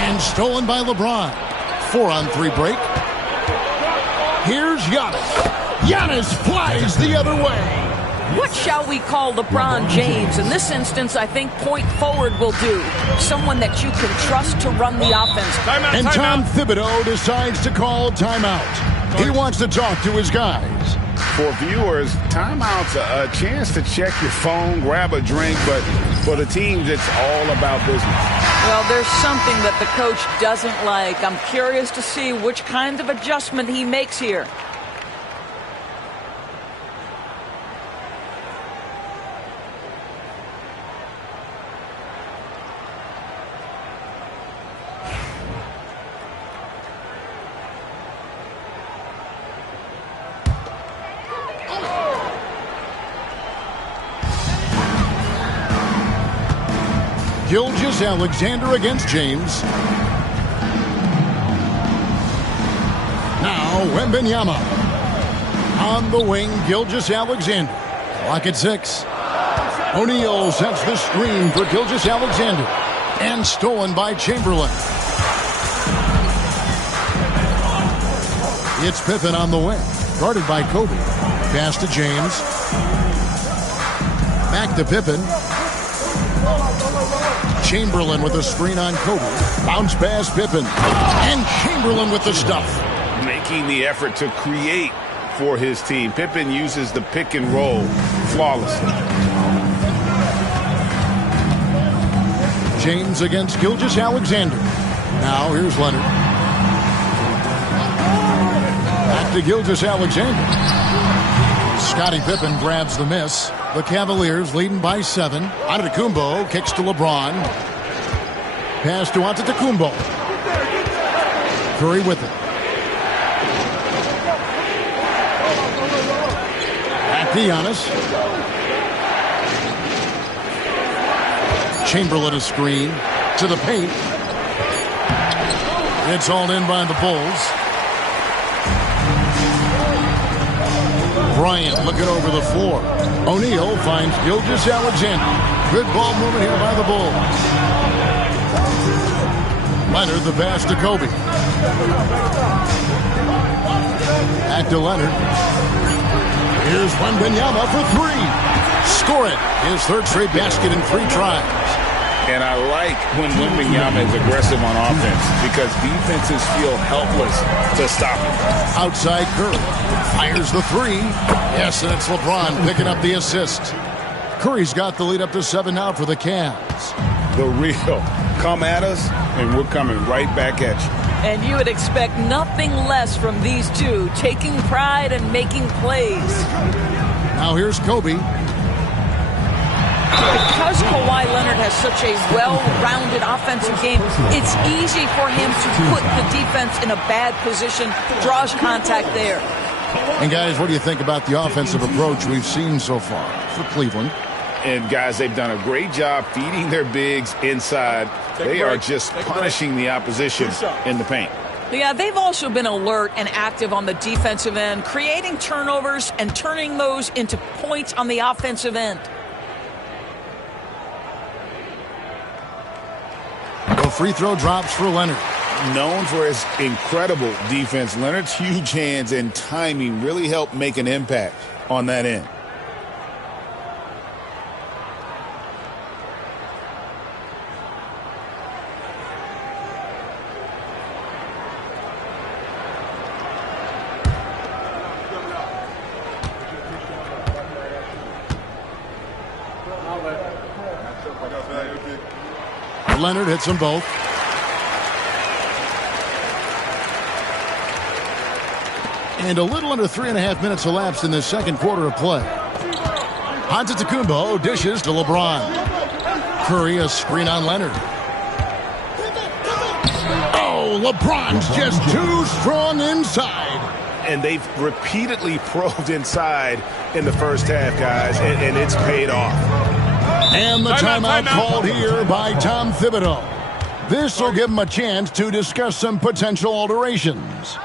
And stolen by LeBron. 4-on-3 break. Here's Giannis. Giannis flies the other way. What shall we call LeBron James? In this instance, I think point forward will do. Someone that you can trust to run the offense. And Tom Thibodeau decides to call timeout. He wants to talk to his guys. For viewers, timeout's a chance to check your phone, grab a drink, but for the teams, it's all about business. Well, there's something that the coach doesn't like. I'm curious to see which kind of adjustment he makes here. Gilgeous-Alexander against James. Now Wembanyama. On the wing, Gilgeous-Alexander. Clock at 6. O'Neal sets the screen for Gilgeous-Alexander. And stolen by Chamberlain. It's Pippen on the wing. Guarded by Kobe. Pass to James. Back to Pippen. Chamberlain with a screen on Kobe. Bounce pass Pippen. And Chamberlain with the stuff. Making the effort to create for his team. Pippen uses the pick and roll flawlessly. James against Gilgeous-Alexander. Now here's Leonard. Back to Gilgeous-Alexander. Scottie Pippen grabs the miss. The Cavaliers leading by 7. Antetokounmpo kicks to LeBron. Pass to Antetokounmpo. Curry with it. Back to Giannis. Chamberlain a screen to the paint. It's all in by the Bulls. Bryant looking over the floor. O'Neal finds Gilgeous-Alexander. Good ball movement here by the Bulls. Leonard the pass to Kobe. Back to Leonard. Here's Wembanyama for 3. Score it. His third straight basket in 3 tries. And I like when Wembanyama is aggressive on offense because defenses feel helpless to stop him. Outside Curry. Fires the 3. Yes, and it's LeBron picking up the assist. Curry's got the lead up to 7 now for the Cavs. The real. Come at us, and we're coming right back at you. And you would expect nothing less from these two, taking pride and making plays. Now here's Kobe. Because Kawhi Leonard has such a well-rounded offensive game, it's easy for him to put the defense in a bad position, draws contact there. And guys, what do you think about the offensive approach we've seen so far for Cleveland? And guys, they've done a great job feeding their bigs inside. They are just punishing the opposition in the paint. Yeah, they've also been alert and active on the defensive end, creating turnovers and turning those into points on the offensive end. The free throw drops for Leonard. Known for his incredible defense, Leonard's huge hands and timing really help make an impact on that end. Leonard hits them both. And a little under 3.5 minutes elapsed in the second quarter of play. Antetokounmpo dishes to LeBron. Curry a screen on Leonard. Oh, LeBron's just too strong inside. And they've repeatedly probed inside in the first half, guys, and it's paid off. And the timeout called here by Tom Thibodeau. This will give him a chance to discuss some potential alterations.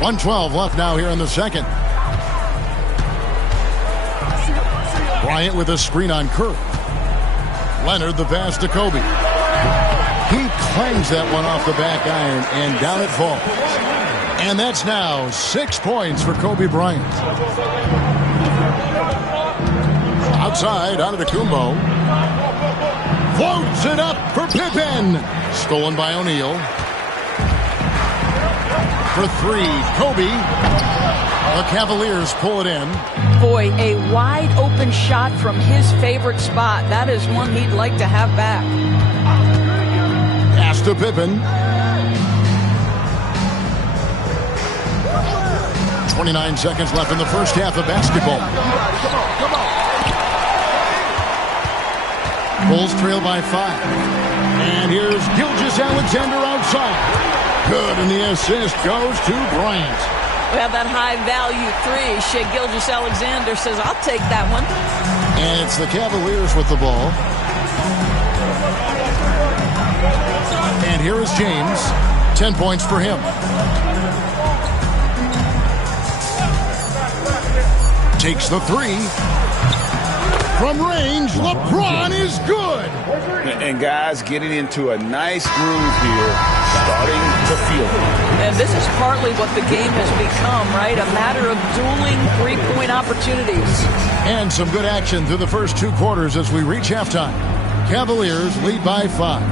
1:12 left now here in the second. Bryant with a screen on Curry. Leonard the pass to Kobe. He clangs that one off the back iron, and down it falls. And that's now 6 points for Kobe Bryant. Outside, Antetokounmpo. Floats it up for Pippen. Stolen by O'Neal. For three, Kobe. The Cavaliers pull it in. Boy, a wide open shot from his favorite spot. That is one he'd like to have back. Pass to Pippen. 29 seconds left in the first half of basketball. Bulls trail by 5. And here's Gilgeous-Alexander outside. Good, and the assist goes to Bryant. We have that high-value three. Shea Gilgeous-Alexander says, I'll take that one. And it's the Cavaliers with the ball. And here is James. 10 points for him. Takes the three. From range, LeBron is good. And guys getting into a nice groove here, starting to feel it. And this is partly what the game has become, right? A matter of dueling three-point opportunities. And some good action through the first 2 quarters as we reach halftime. Cavaliers lead by 5.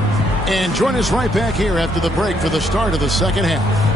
And join us right back here after the break for the start of the second half.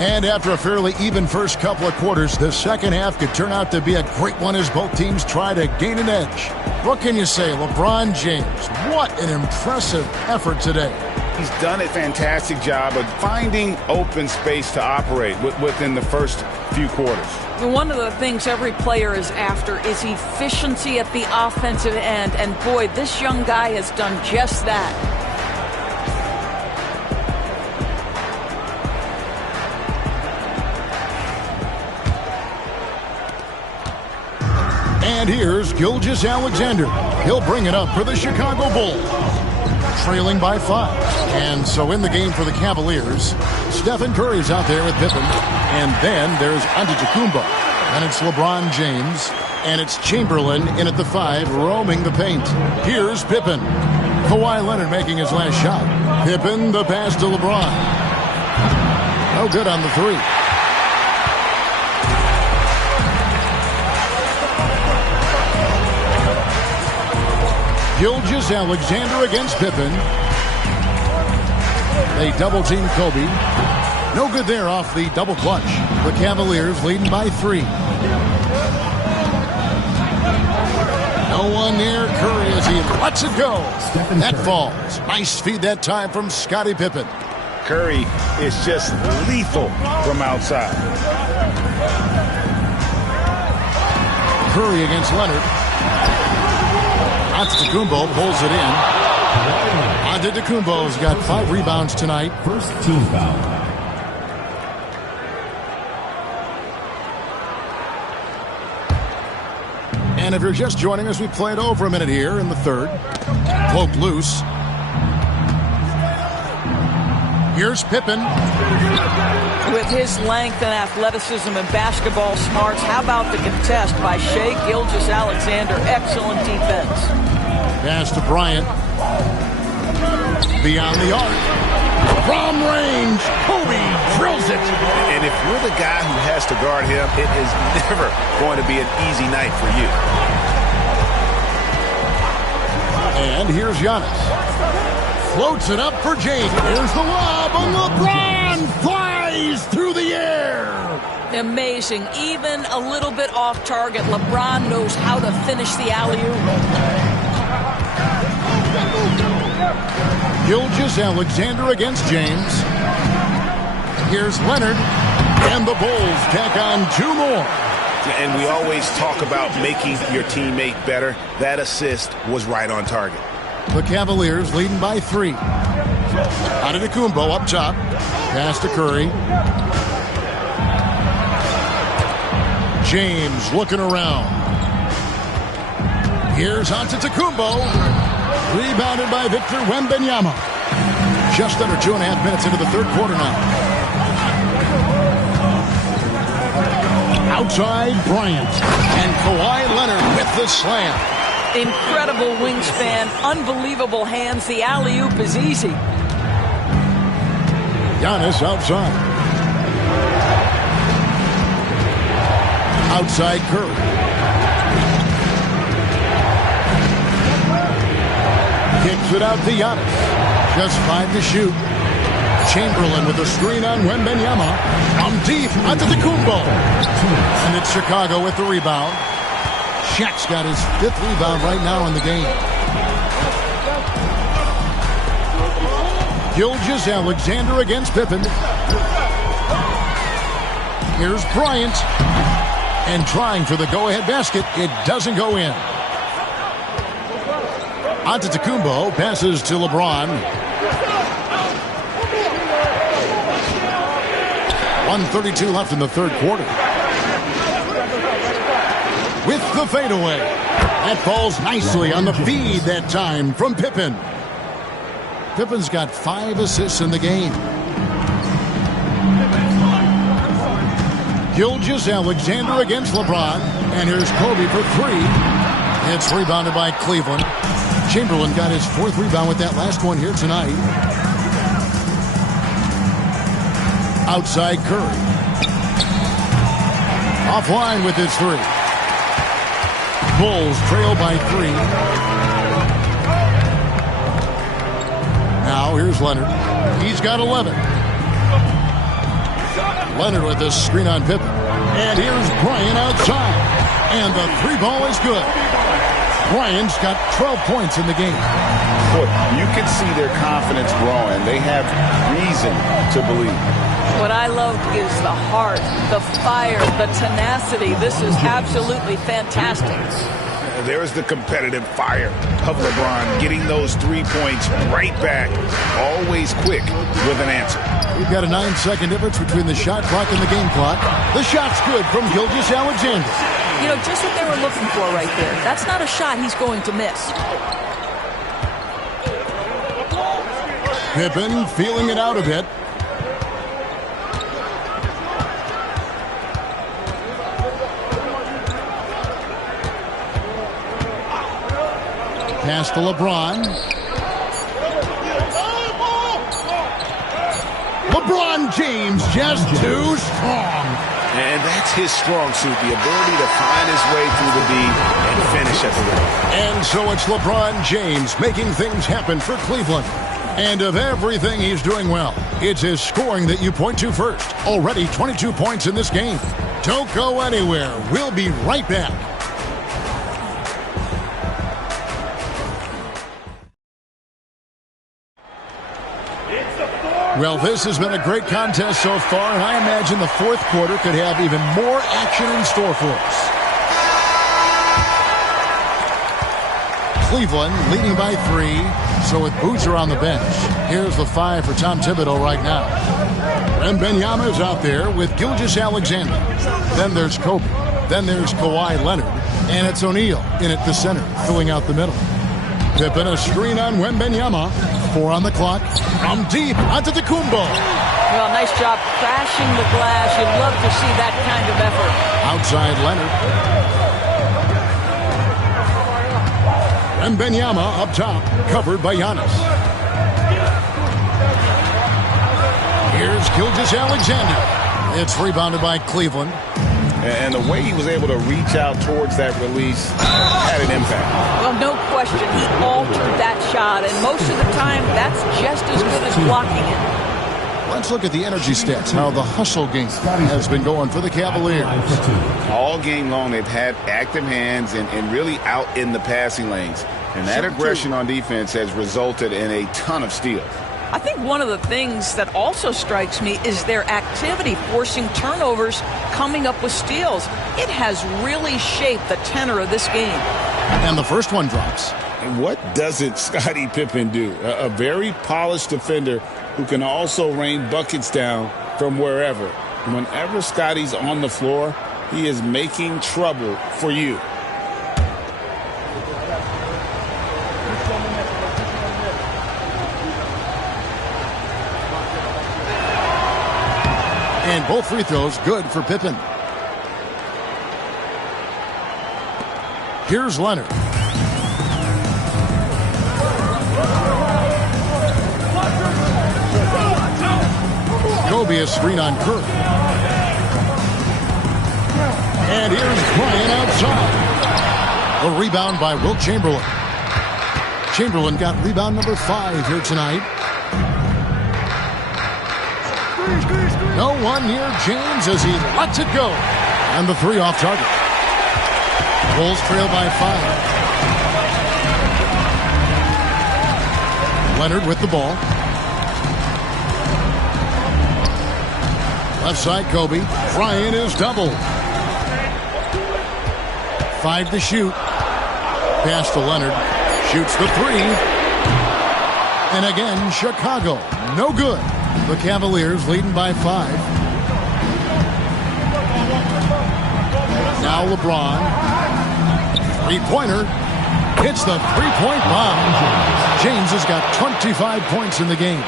And after a fairly even first couple of quarters, the second half could turn out to be a great one as both teams try to gain an edge. What can you say? LeBron James, what an impressive effort today. He's done a fantastic job of finding open space to operate within the first few quarters. One of the things every player is after is efficiency at the offensive end. And boy, this young guy has done just that. And here's Gilgeous-Alexander. He'll bring it up for the Chicago Bulls. Trailing by 5. And so in the game for the Cavaliers, Stephen Curry's out there with Pippen. And then there's Antetokounmpo. And it's LeBron James. And it's Chamberlain in at the 5, roaming the paint. Here's Pippen. Kawhi Leonard making his last shot. Pippen, the pass to LeBron. No good on the 3. Gilgeous-Alexander against Pippen. They double-team Kobe. No good there off the double clutch. The Cavaliers leading by 3. No one near Curry as he lets it go. That falls. Nice feed that time from Scottie Pippen. Curry is just lethal from outside. Curry against Leonard. Antetokounmpo pulls it in. Antetokounmpo's got 5 rebounds tonight. First team foul. And if you're just joining us, we played over a minute here in the third. Poked loose. Here's Pippen. With his length and athleticism and basketball smarts, how about the contest by Shea Gilgeous-Alexander? Excellent defense. Pass to Bryant. Beyond the arc. From range, Kobe drills it. And if you're the guy who has to guard him, it is never going to be an easy night for you. And here's Giannis. Floats it up for James. Here's the lob, and LeBron flies through the air. Amazing. Even a little bit off target, LeBron knows how to finish the alley-oop. Gilgeous-Alexander against James. Here's Leonard, and the Bulls tack on 2 more. And we always talk about making your teammate better. That assist was right on target. The Cavaliers leading by 3. Antetokounmpo up top. Pass to Curry. James looking around. Here's Antetokounmpo. Rebounded by Victor Wembanyama. Just under 2.5 minutes into the third quarter now. Outside Bryant. And Kawhi Leonard with the slam. Incredible wingspan, unbelievable hands. The alley-oop is easy. Giannis outside. Outside Curry. Kicks it out to Giannis. Just 5 to shoot. Chamberlain with a screen on Wembanyama. From deep onto the Kumbo. And it's Chicago with the rebound. Shaq's got his 5th rebound right now in the game. Gilgeous-Alexander against Pippen. Here's Bryant. And trying for the go-ahead basket. It doesn't go in. Antetokounmpo passes to LeBron. 1:32 left in the third quarter. With the fadeaway. That falls nicely on the feed that time from Pippen. Pippen's got 5 assists in the game. Gilgeous-Alexander against LeBron. And here's Kobe for 3. It's rebounded by Cleveland. Chamberlain got his 4th rebound with that last one here tonight. Outside Curry. Offline with his 3. Bulls trail by 3. Now here's Leonard. He's got 11. Leonard with the screen on Pippen. And here's Bryant outside. And the 3 ball is good. Bryant's got 12 points in the game. Look, you can see their confidence growing. They have reason to believe. What I love is the heart, the fire, the tenacity. This is absolutely fantastic. There's the competitive fire of LeBron, getting those 3 points right back, always quick with an answer. We've got a 9-second difference between the shot clock and the game clock. The shot's good from Gilgeous-Alexander. You know, just what they were looking for right there. That's not a shot he's going to miss. Pippen feeling it out a bit. Pass to LeBron. LeBron James just too strong. And that's his strong suit, the ability to find his way through the D and finish at the rim. And so it's LeBron James making things happen for Cleveland. And of everything he's doing well, it's his scoring that you point to first. Already 22 points in this game. Don't go anywhere. We'll be right back. Well, this has been a great contest so far, and I imagine the fourth quarter could have even more action in store for us. Cleveland leading by 3, so with Boozer on the bench, here's the 5 for Tom Thibodeau right now. Wembanyama is out there with Gilgeous-Alexander. Then there's Kobe. Then there's Kawhi Leonard. And it's O'Neal in at the center, filling out the middle. Pippen a screen on Wembanyama. 4 on the clock. From deep onto the Kumbo. Well, nice job crashing the glass. You love to see that kind of effort. Outside Leonard. Wembanyama up top, covered by Giannis. Here's Gilgeous-Alexander. It's rebounded by Cleveland. And the way he was able to reach out towards that release had an impact. Well, no question. He altered that shot, and most of the time, that's just as good as blocking it. Let's look at the energy stats, how the hustle game has been going for the Cavaliers. All game long, they've had active hands and really out in the passing lanes. And that aggression on defense has resulted in a ton of steals. I think one of the things that also strikes me is their activity, forcing turnovers, coming up with steals. It has really shaped the tenor of this game. And the first one drops. And what doesn't Scottie Pippen do? A very polished defender who can also rain buckets down from wherever. Whenever Scottie's on the floor, he is making trouble for you. And both free throws good for Pippen. Here's Leonard. Kobe a screen on Curry. And here's Bryant outside. A rebound by Wilt Chamberlain. Chamberlain got rebound number 5 here tonight. No one near James as he lets it go. And the 3 off target. Bulls trail by 5. Leonard with the ball. Left side, Kobe. Bryant is doubled. 5 to shoot. Pass to Leonard. Shoots the 3. And again, Chicago. No good. The Cavaliers leading by 5. Now LeBron. Three-pointer. Hits the three-point bomb. James has got 25 points in the game.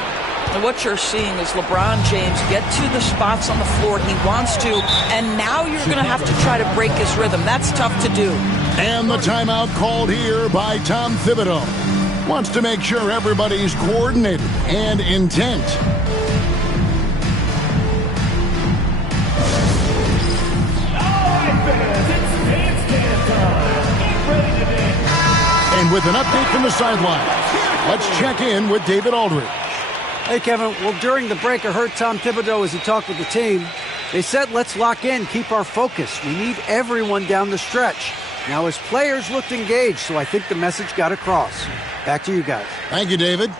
And what you're seeing is LeBron James get to the spots on the floor he wants to, and now you're going to have to try to break his rhythm. That's tough to do. And the timeout called here by Tom Thibodeau. Wants to make sure everybody's coordinated and intent. And with an update from the sideline, let's check in with David Aldridge. Hey, Kevin. Well, during the break, I heard Tom Thibodeau as he talked with the team. They said, let's lock in, keep our focus. We need everyone down the stretch. Now, his players looked engaged, so I think the message got across. Back to you guys. Thank you, David.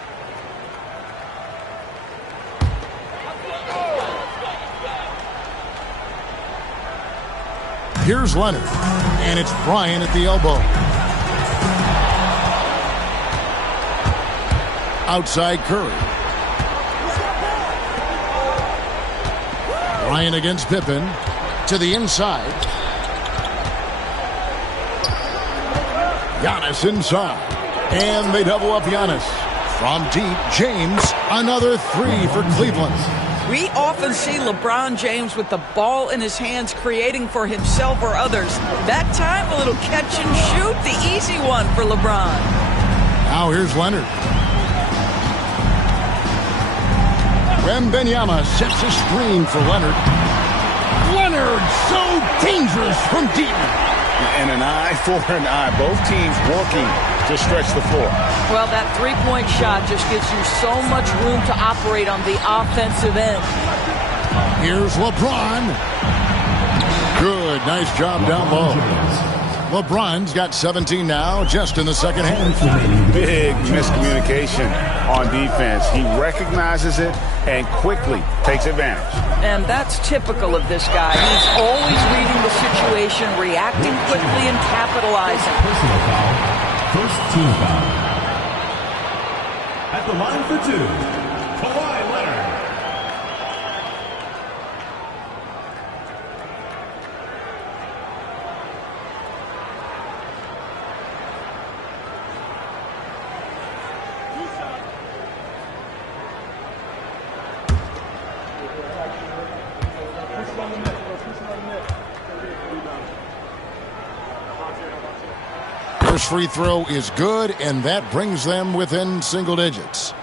Here's Leonard, and it's Bryant at the elbow. Outside Curry. Bryant against Pippen. To the inside. Giannis inside. And they double up Giannis. From deep, James, another 3 for Cleveland. We often see LeBron James with the ball in his hands creating for himself or others. That time, a little catch and shoot, the easy one for LeBron. Now here's Leonard. Wembanyama sets a screen for Leonard. Leonard, so dangerous from deep. And an eye for an eye. Both teams working to stretch the floor. Well, that three-point shot just gives you so much room to operate on the offensive end. Here's LeBron. Good, nice job down low. LeBron's got 17 now, just in the second half. Big miscommunication on defense. He recognizes it and quickly takes advantage. And that's typical of this guy. He's always reading the situation, reacting quickly, and capitalizing. Personal foul. First team foul. At the line for 2, Kawhi Leonard. First free throw is good, and that brings them within single digits.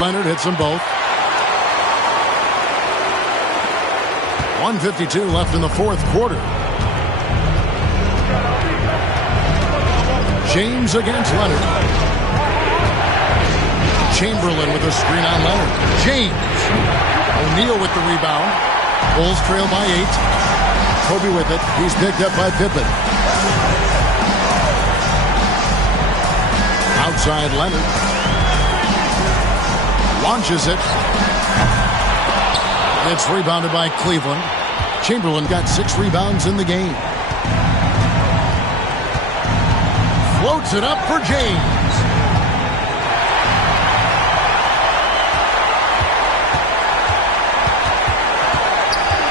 Leonard hits them both. 1:52 left in the fourth quarter. James against Leonard. Chamberlain with a screen on Leonard. James. O'Neal with the rebound. Bulls trail by 8. Kobe with it. He's picked up by Pippen. Outside Leonard. Launches it. It's rebounded by Cleveland. Chamberlain got 6 rebounds in the game. Floats it up for James.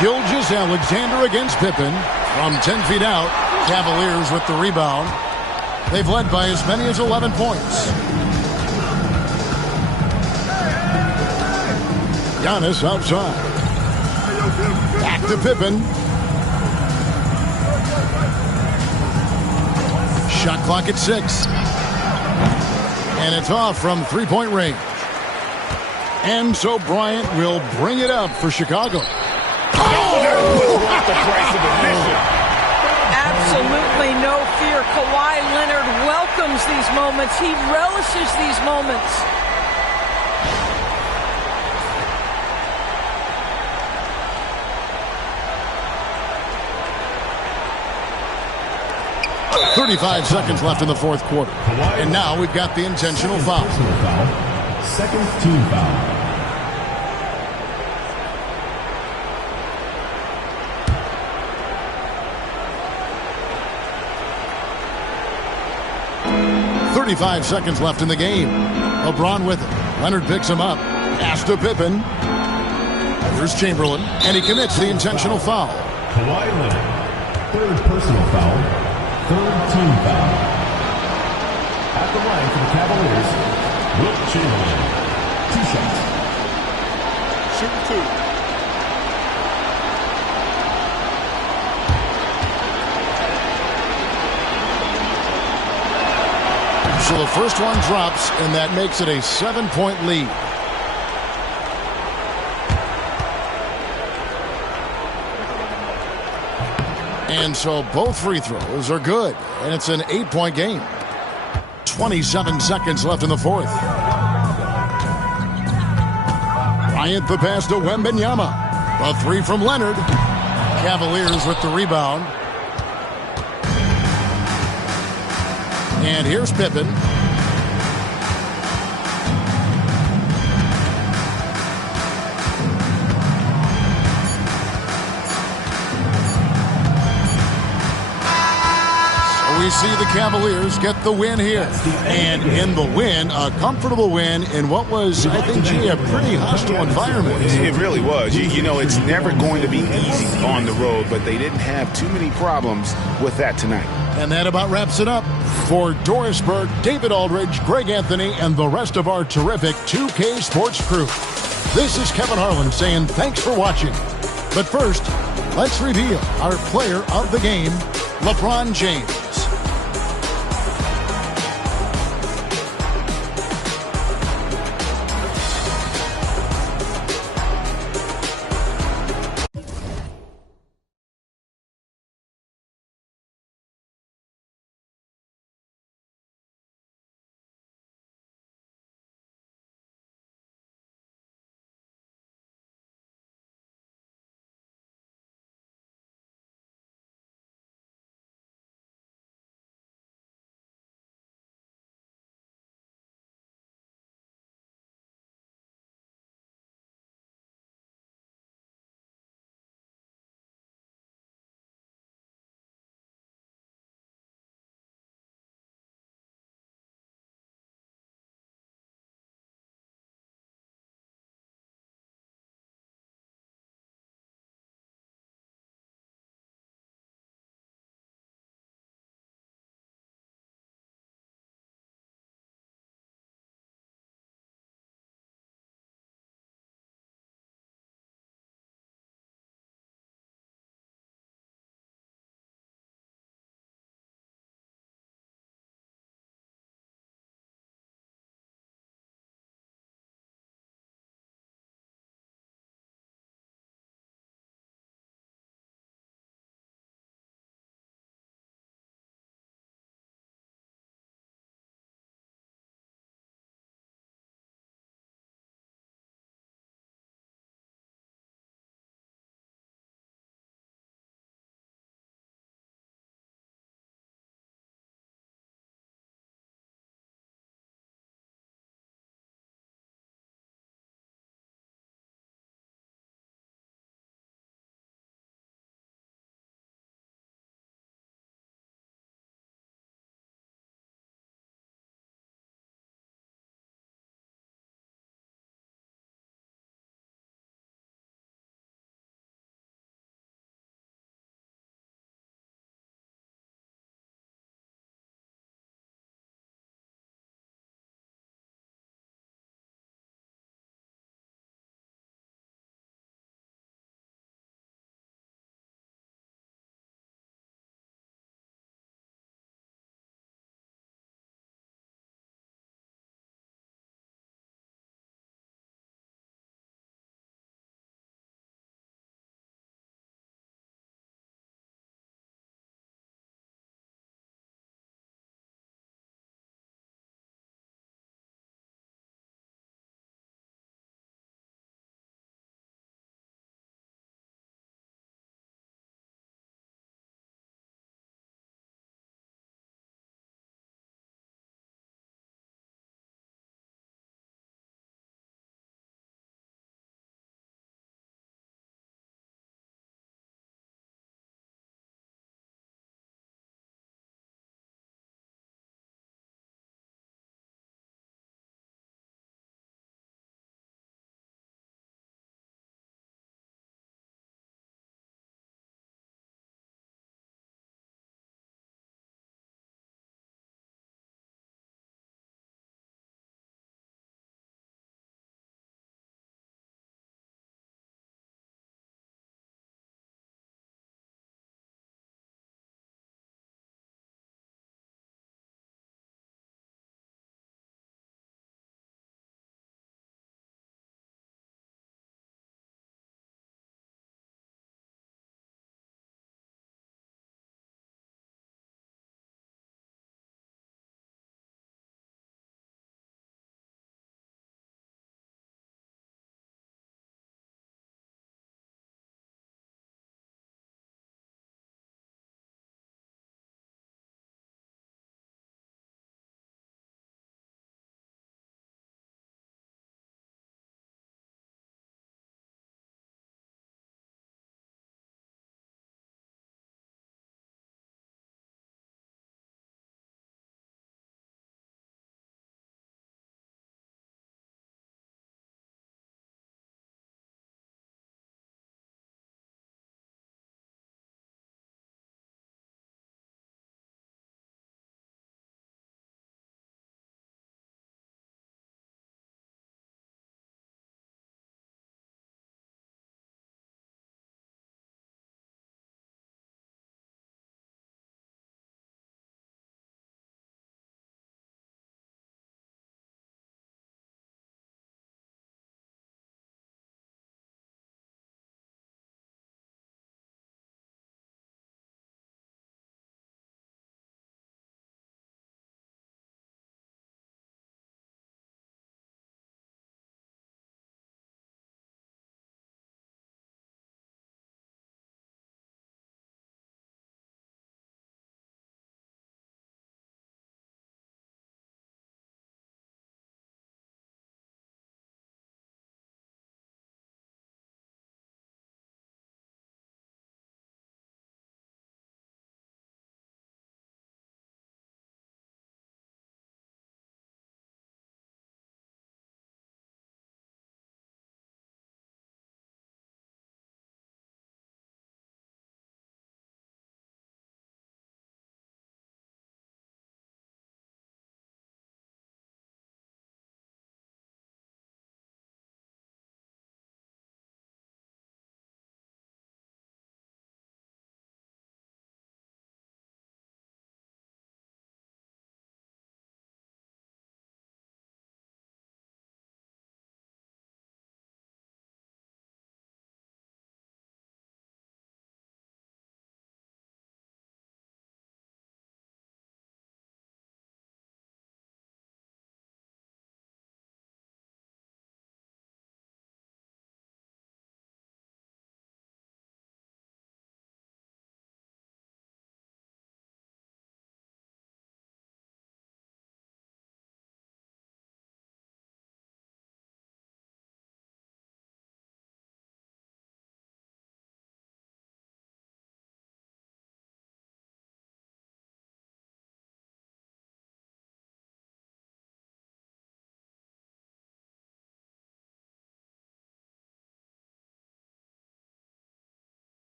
Gilgeous-Alexander against Pippen. From 10 feet out, Cavaliers with the rebound. They've led by as many as 11 points. Giannis outside. Back to Pippen. Shot clock at 6. And it's off from three-point range. And so Bryant will bring it up for Chicago. Absolutely no fear. Kawhi Leonard welcomes these moments. He relishes these moments. .35 seconds left in the fourth quarter. And now we've got the intentional foul. Second team foul. .35 seconds left in the game. LeBron with it. Leonard picks him up. Pass to Pippen. There's Chamberlain. And he commits the intentional foul. Kawhi Leonard. Third personal foul. Third team foul. At the line for the Cavaliers, Wilt Chamberlain. 2 shots. Shoot 2. So the first one drops, and that makes it a 7-point lead. And so both free throws are good, and it's an 8-point game. 27 seconds left in the fourth. Bryant the pass to Wembanyama. A 3 from Leonard. Cavaliers with the rebound. And here's Pippen. We see the Cavaliers get the win here. And in the win, a comfortable win in what was, I think, a pretty hostile environment. It really was. You know, it's never going to be easy on the road, but they didn't have too many problems with that tonight. And that about wraps it up. For Doris Burke, David Aldridge, Greg Anthony, and the rest of our terrific 2K Sports crew, this is Kevin Harlan saying thanks for watching. But first, let's reveal our player of the game, LeBron James.